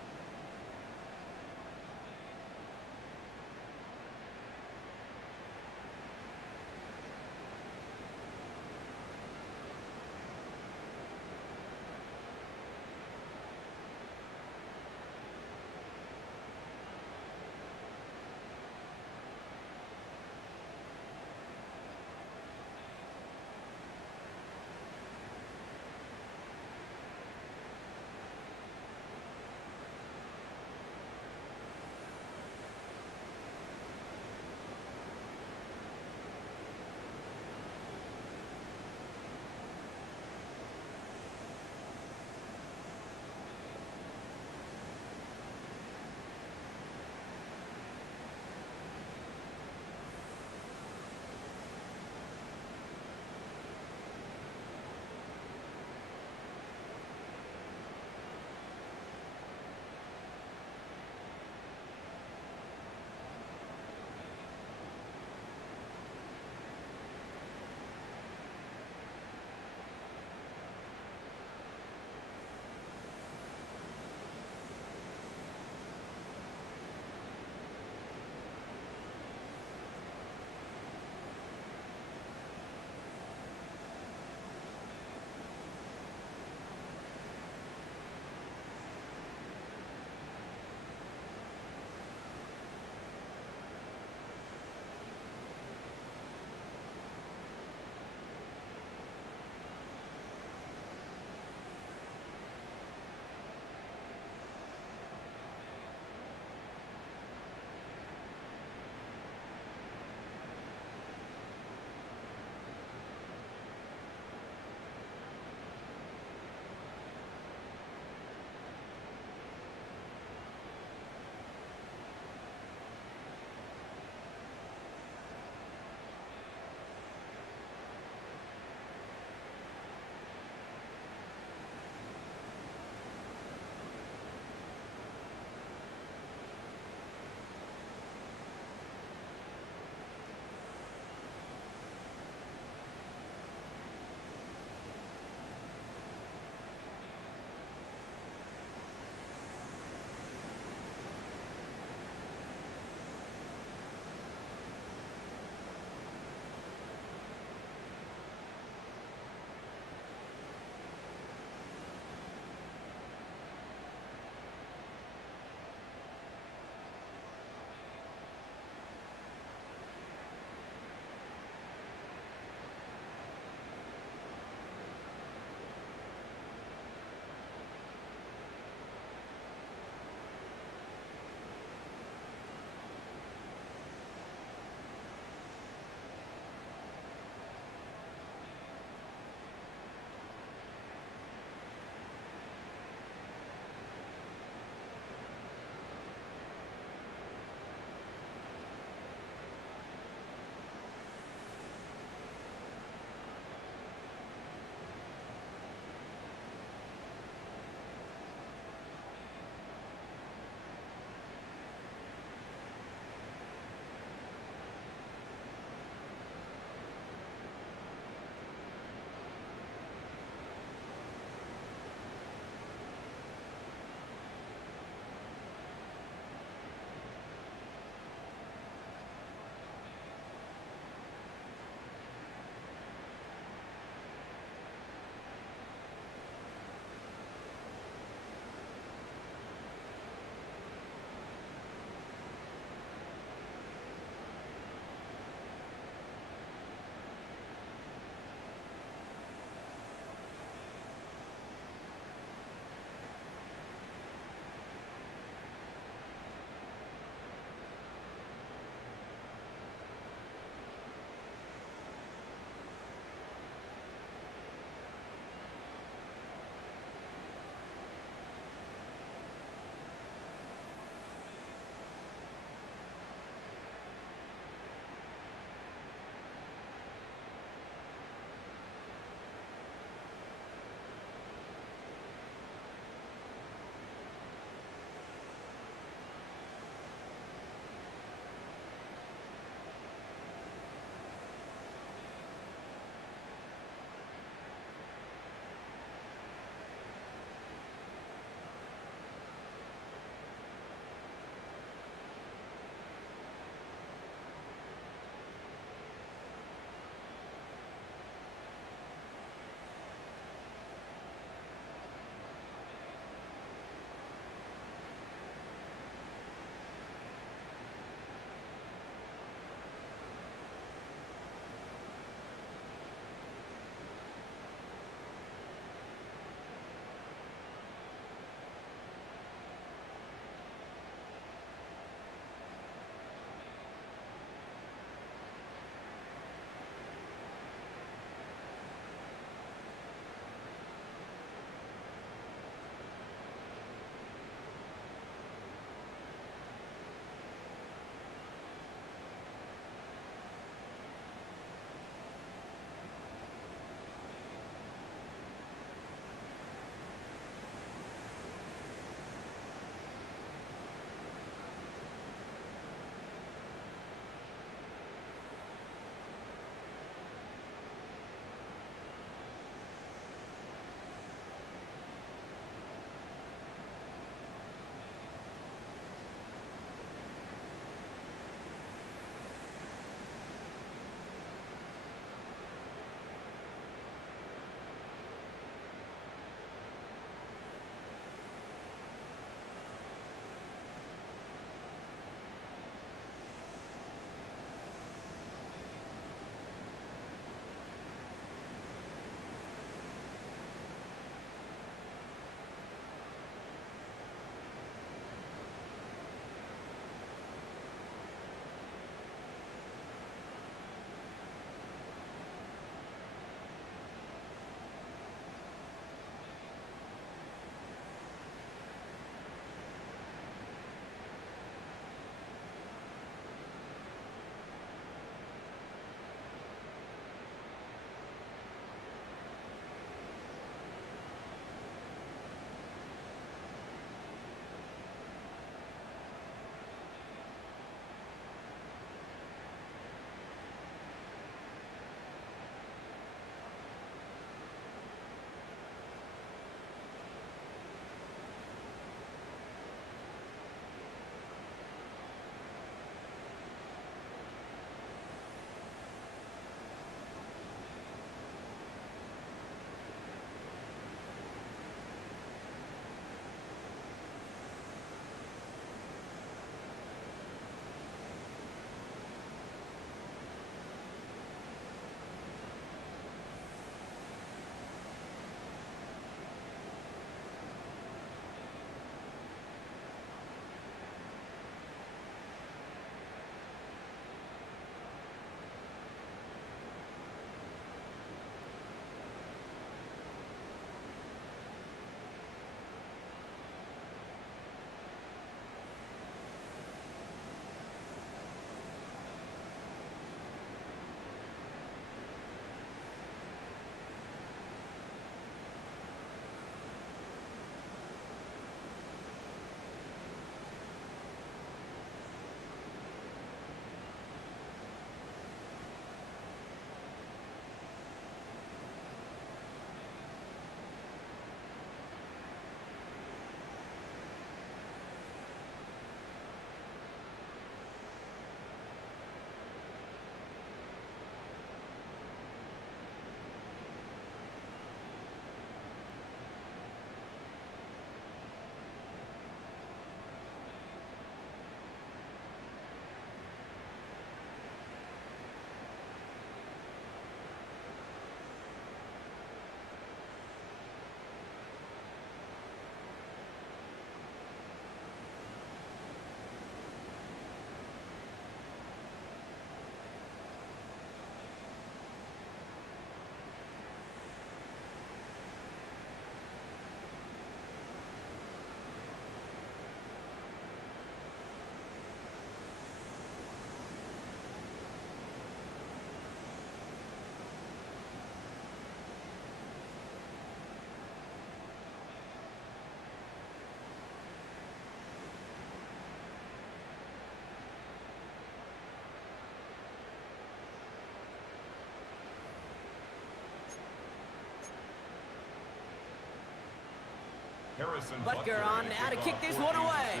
Butker on now to kick this one away.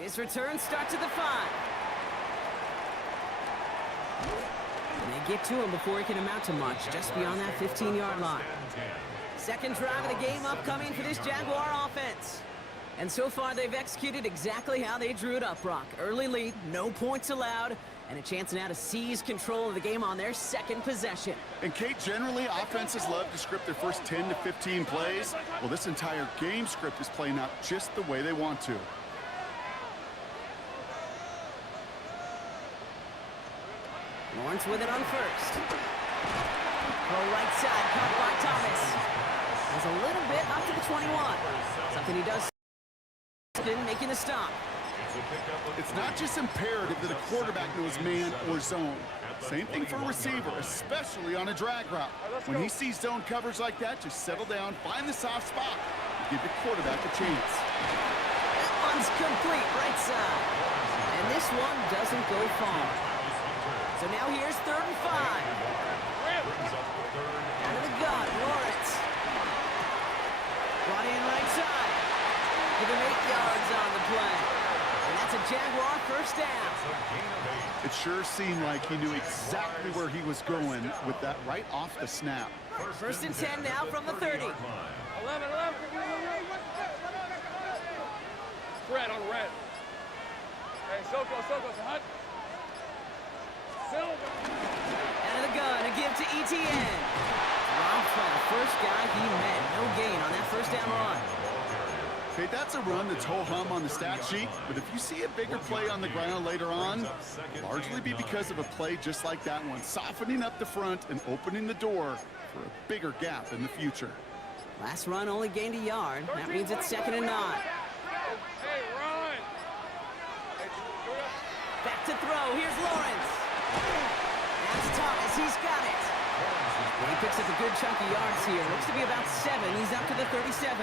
This return starts at the 5. And they get to him before he can amount to much, just beyond that 15-yard line. Second drive of the game upcoming for this Jaguar offense. And so far, they've executed exactly how they drew it up, Brock. Early lead, no points allowed, and a chance now to seize control of the game on their second possession. And, Kate, generally, offenses love to script their first 10 to 15 plays. Well, this entire game script is playing out just the way they want to. Lawrence with it on first. Throw right side, caught by Thomas. Has a little bit up to the 21. Something he does making the stop. It's not just imperative that a quarterback knows man or zone. Same thing for a receiver, especially on a drag route. When he sees zone coverage like that, just settle down, find the soft spot, and give your quarterback a chance. That one's complete, right side. And this one doesn't go far. So now here's 3rd and 5. Out of the gun, Lawrence. Brought in right side. Give him 8 yards on the play. And that's a Jaguar first down. It sure seemed like he knew exactly where he was going with that right off the snap. 1st and 10 now from the 30. 11. Red on red. Hey, Soko, hut. Silver. Out of the gun, a give to ETN. Robbed by the first guy he met. No gain on that first down run. Okay, that's a run that's ho-hum on the stat sheet, but if you see a bigger play on the ground later on, largely be because of a play just like that one, softening up the front and opening the door for a bigger gap in the future. Last run only gained a yard. That means it's 2nd and 9. Hey, run! Back to throw. Here's Lawrence. That's Thomas. He's got it. And he picks up a good chunk of yards here. Looks to be about 7. He's up to the 37.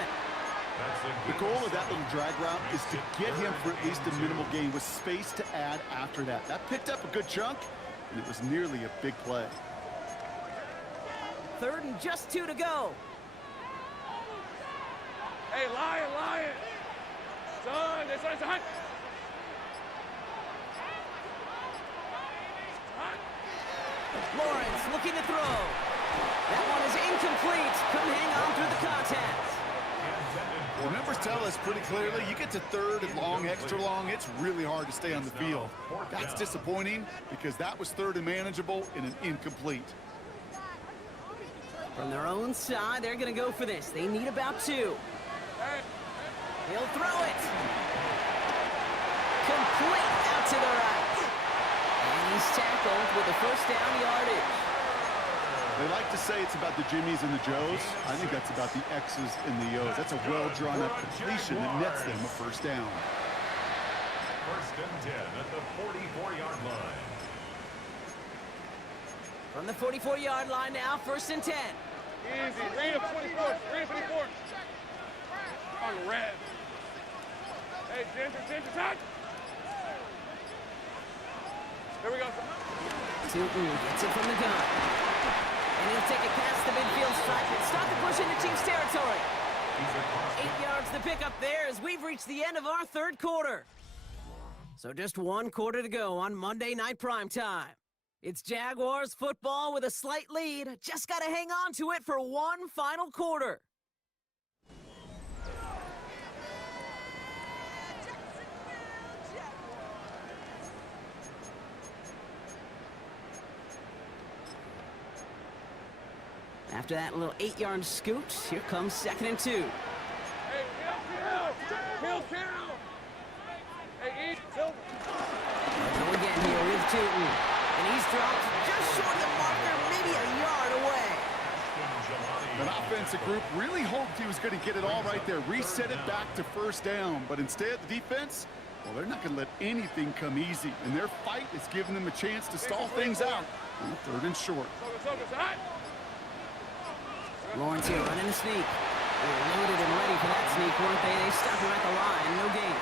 The goal of that little drag route is to get him for at least a minimal gain with space to add after that. That picked up a good chunk, and it was nearly a big play. 3rd and just 2 to go. Hey, Lion! Son, this one's a hunt. Lawrence looking to throw. That one is incomplete. Couldn't hang on through the contact. The numbers tell us pretty clearly, you get to 3rd and long, extra long, it's really hard to stay on the field. That's disappointing because that was 3rd and manageable in an incomplete. From their own side, they're going to go for this. They need about 2. He'll throw it. Complete out to the right. And he's tackled with the first down yardage. They like to say it's about the Jimmies and the Joes. I think that's about the X's and the O's. That's a well-drawn-up completion that nets them a first down. 1st and 10 at the 44-yard line. From the 44-yard line now, 1st and 10. Easy. Rain of 24. On red. Hey, Ginger, touch. Here we go. Tilton gets it from the gun. And he'll take it past the midfield stripe and stop the push into Chiefs territory. 8 yards to pick up there as we've reached the end of our 3rd quarter. So just 1 quarter to go on Monday Night Primetime. It's Jaguars football with a slight lead. Just got to hang on to it for 1 final quarter. After that little 8-yard scoot, here comes 2nd and 2. Hey, Kill! Hey, eat, Silver. Go again here with Tilton. And he's dropped just short of the marker, maybe a yard away. That offensive group really hoped he was going to get it all right there, reset it back to first down. But instead, the defense, well, they're not going to let anything come easy. And their fight is giving them a chance to stall things out on 3rd and short. Lawrence here running a sneak. Loaded and ready for that sneak, weren't they? They stopped him at the line. No gain.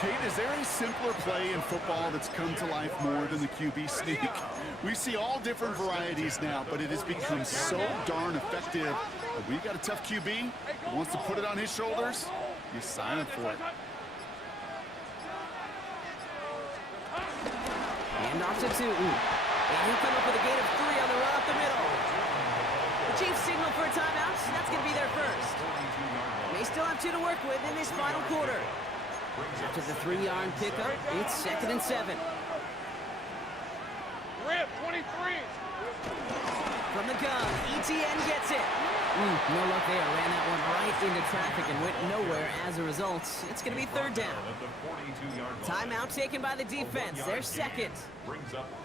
Kate, is there a simpler play in football that's come to life more than the QB sneak? We see all different varieties now, but it has become so darn effective. But we got a tough QB who wants to put it on his shoulders. You sign up for it. And off to Tootin. And he'll come up with a gain of 3 on the run up the middle. The Chiefs signal for a timeout. That's going to be their first. They still have 2 to work with in this final quarter. After the 3-yard pickup, it's 2nd and 7. Rip, 23. From the gun, ETN gets it. No luck there. Ran that one right into traffic and went nowhere as a result. It's going to be 3rd down. Timeout taken by the defense. Their second.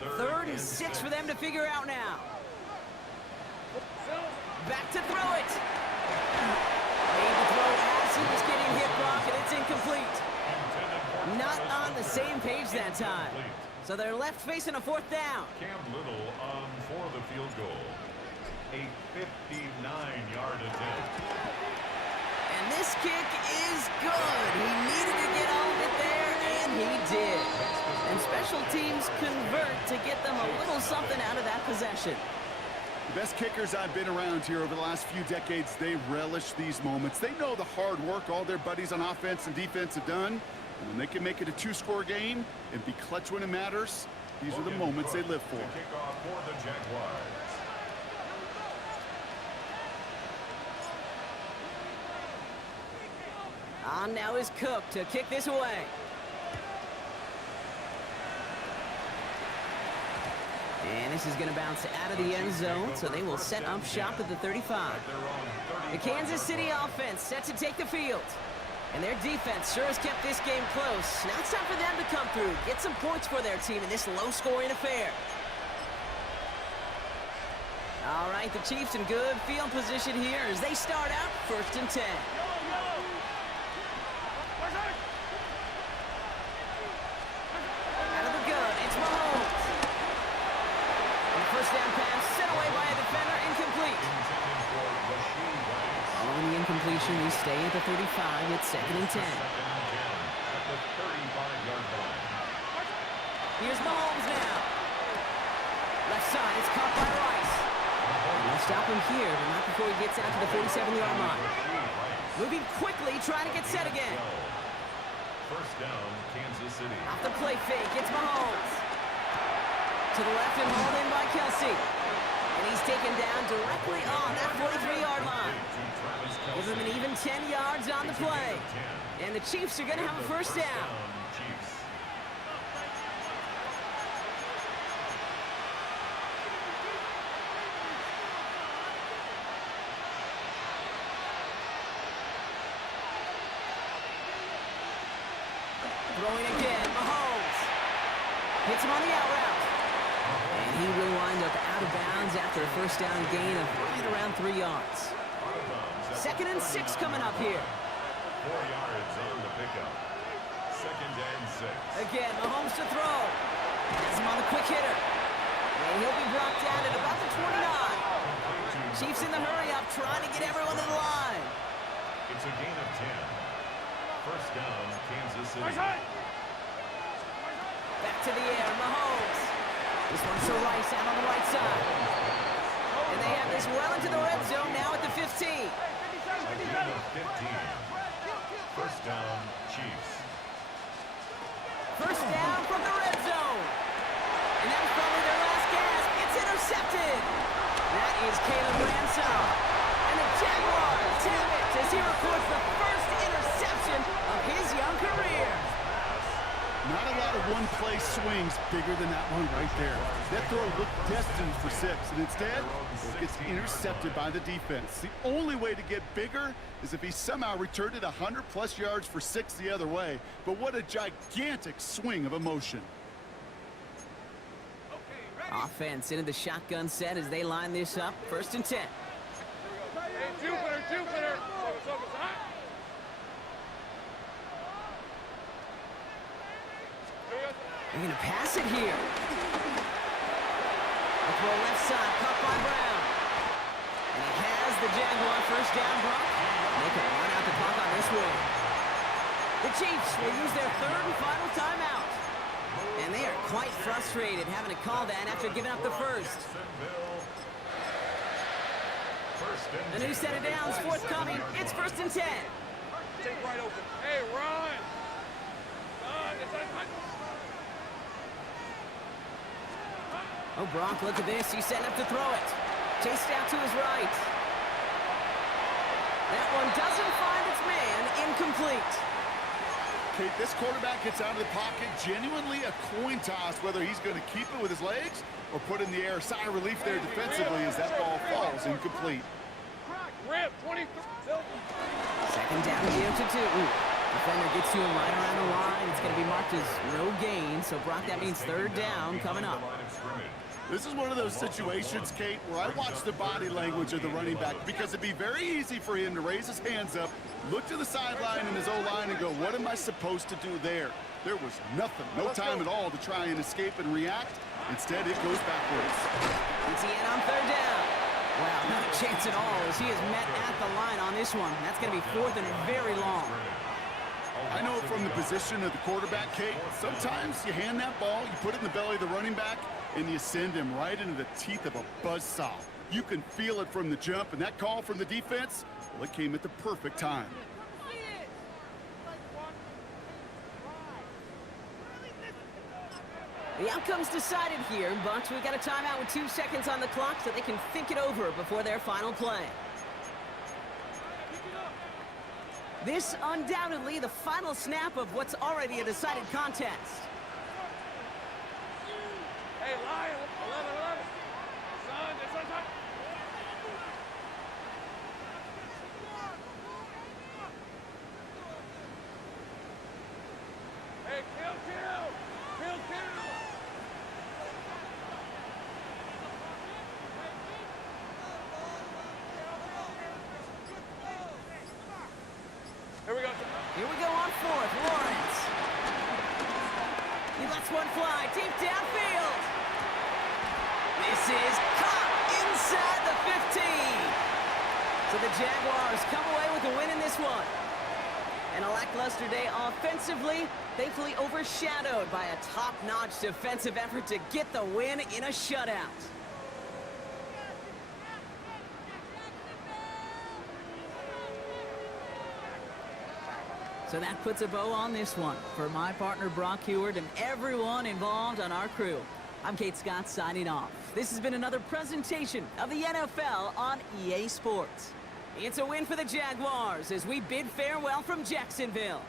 3rd and 6 for them to figure out now. Back to throw it. Made the throw as he was getting hit, Brock, and it's incomplete. Not on the same page that time. So they're left facing a 4th down. Cam Little on for the field goal. A 59-yard attempt. And this kick is good. He needed to get all of it there, and he did. And special teams convert to get them a little something out of that possession. The best kickers I've been around here over the last few decades, they relish these moments. They know the hard work all their buddies on offense and defense have done. And when they can make it a 2-score game and be clutch when it matters, these are the moments they live for. Kickoff for the Jaguars. On now is Cook to kick this away. And this is going to bounce out of the end zone, so they will set up shop at the 35. The Kansas City offense set to take the field. And their defense sure has kept this game close. Now it's time for them to come through, get some points for their team in this low-scoring affair. All right, the Chiefs in good field position here as they start out 1st and 10. Out of the gun, it's Mahomes. And the 1st down pass sent away by a defender, incomplete. Following the incompletion, we stay at the 35. It's 2nd and 10. Here's Mahomes now. Left side, it's caught by Rice. We'll stop him here, but not before he gets out to the 47-yard line. Moving quickly, trying to get set again. 1st down, Kansas City. Off the play fake, it's Mahomes. To the left and hauled in by Kelsey. And he's taken down directly on that 43-yard line. Give him an even 10 yards on the play. And the Chiefs are going to have a 1st down. Throwing again, Mahomes. Hits him on the out route. And he will wind up out of bounds after a 1st down gain of right around 3 yards. 2nd and 6 coming up here. 4 yards on the pickup. 2nd and 6. Again, Mahomes to throw. Has him on the quick hitter. And he'll be brought down at about the 29. Chiefs in the hurry-up, trying to get everyone to the line. It's a gain of 10. 1st down, Kansas City. Back to the air, Mahomes. This one's to Rice out on the right side. And they have this well into the red zone now at the 15. A gain of 15. 1st down, Chiefs. 1st down from the red zone. And that was probably their last gasp. It's intercepted. That is Caleb Ransom. And the Jaguars have it as he records the first interception of his young career. Not a lot of one-play swings bigger than that one right there. That throw looked destined for 6, and instead, it gets intercepted by the defense. The only way to get bigger is if he somehow returned it 100-plus yards for 6 the other way. But what a gigantic swing of emotion. Offense into the shotgun set as they line this up. 1st and 10. Hey, Jupiter. They're going to pass it here. The throw left side, caught by Brown. And he has the Jaguar first down, Brock. They can run out the clock on this one. The Chiefs will use their third and final timeout. And they are quite frustrated having to call that after giving up the first. A new set of downs forthcoming. It's 1st and 10. Take right open. Hey, run! Oh, Brock, look at this. He's setting up to throw it. Chased out to his right. That one doesn't find its man. Incomplete. Kate, this quarterback gets out of the pocket, genuinely a coin toss whether he's going to keep it with his legs or put in the air. Sigh of relief there defensively as that ball falls incomplete. Rip, 23. Second down and deal to 2. Defender gets to him right around the line. It's going to be marked as no gain. So, Brock, that means 3rd down coming up. This is one of those situations, Kate, where I watch the body language of the running back because it'd be very easy for him to raise his hands up, look to the sideline in his O-line and go, what am I supposed to do there? There was nothing, no time at all to try and escape and react. Instead, it goes backwards. Is he in on 3rd down? Wow, not a chance at all as he is met at the line on this one. That's going to be 4th and very long. I know from the position of the quarterback, Kate, sometimes you hand that ball, you put it in the belly of the running back, and you send him right into the teeth of a buzzsaw. You can feel it from the jump, and that call from the defense, well, it came at the perfect time. The outcome's decided here, but we've got a timeout with 2 seconds on the clock so they can think it over before their final play. This undoubtedly the final snap of what's already a decided contest. Hey, Lion, 11. Son, it's on top. Hey, kill. Here we go on 4th. Lawrence. He lets one fly deep downfield. This is caught inside the 15. So the Jaguars come away with a win in this one. And a lackluster day offensively, thankfully overshadowed by a top-notch defensive effort to get the win in a shutout. So that puts a bow on this one. For my partner, Brock Heward, and everyone involved on our crew, I'm Kate Scott signing off. This has been another presentation of the NFL on EA Sports. It's a win for the Jaguars as we bid farewell from Jacksonville.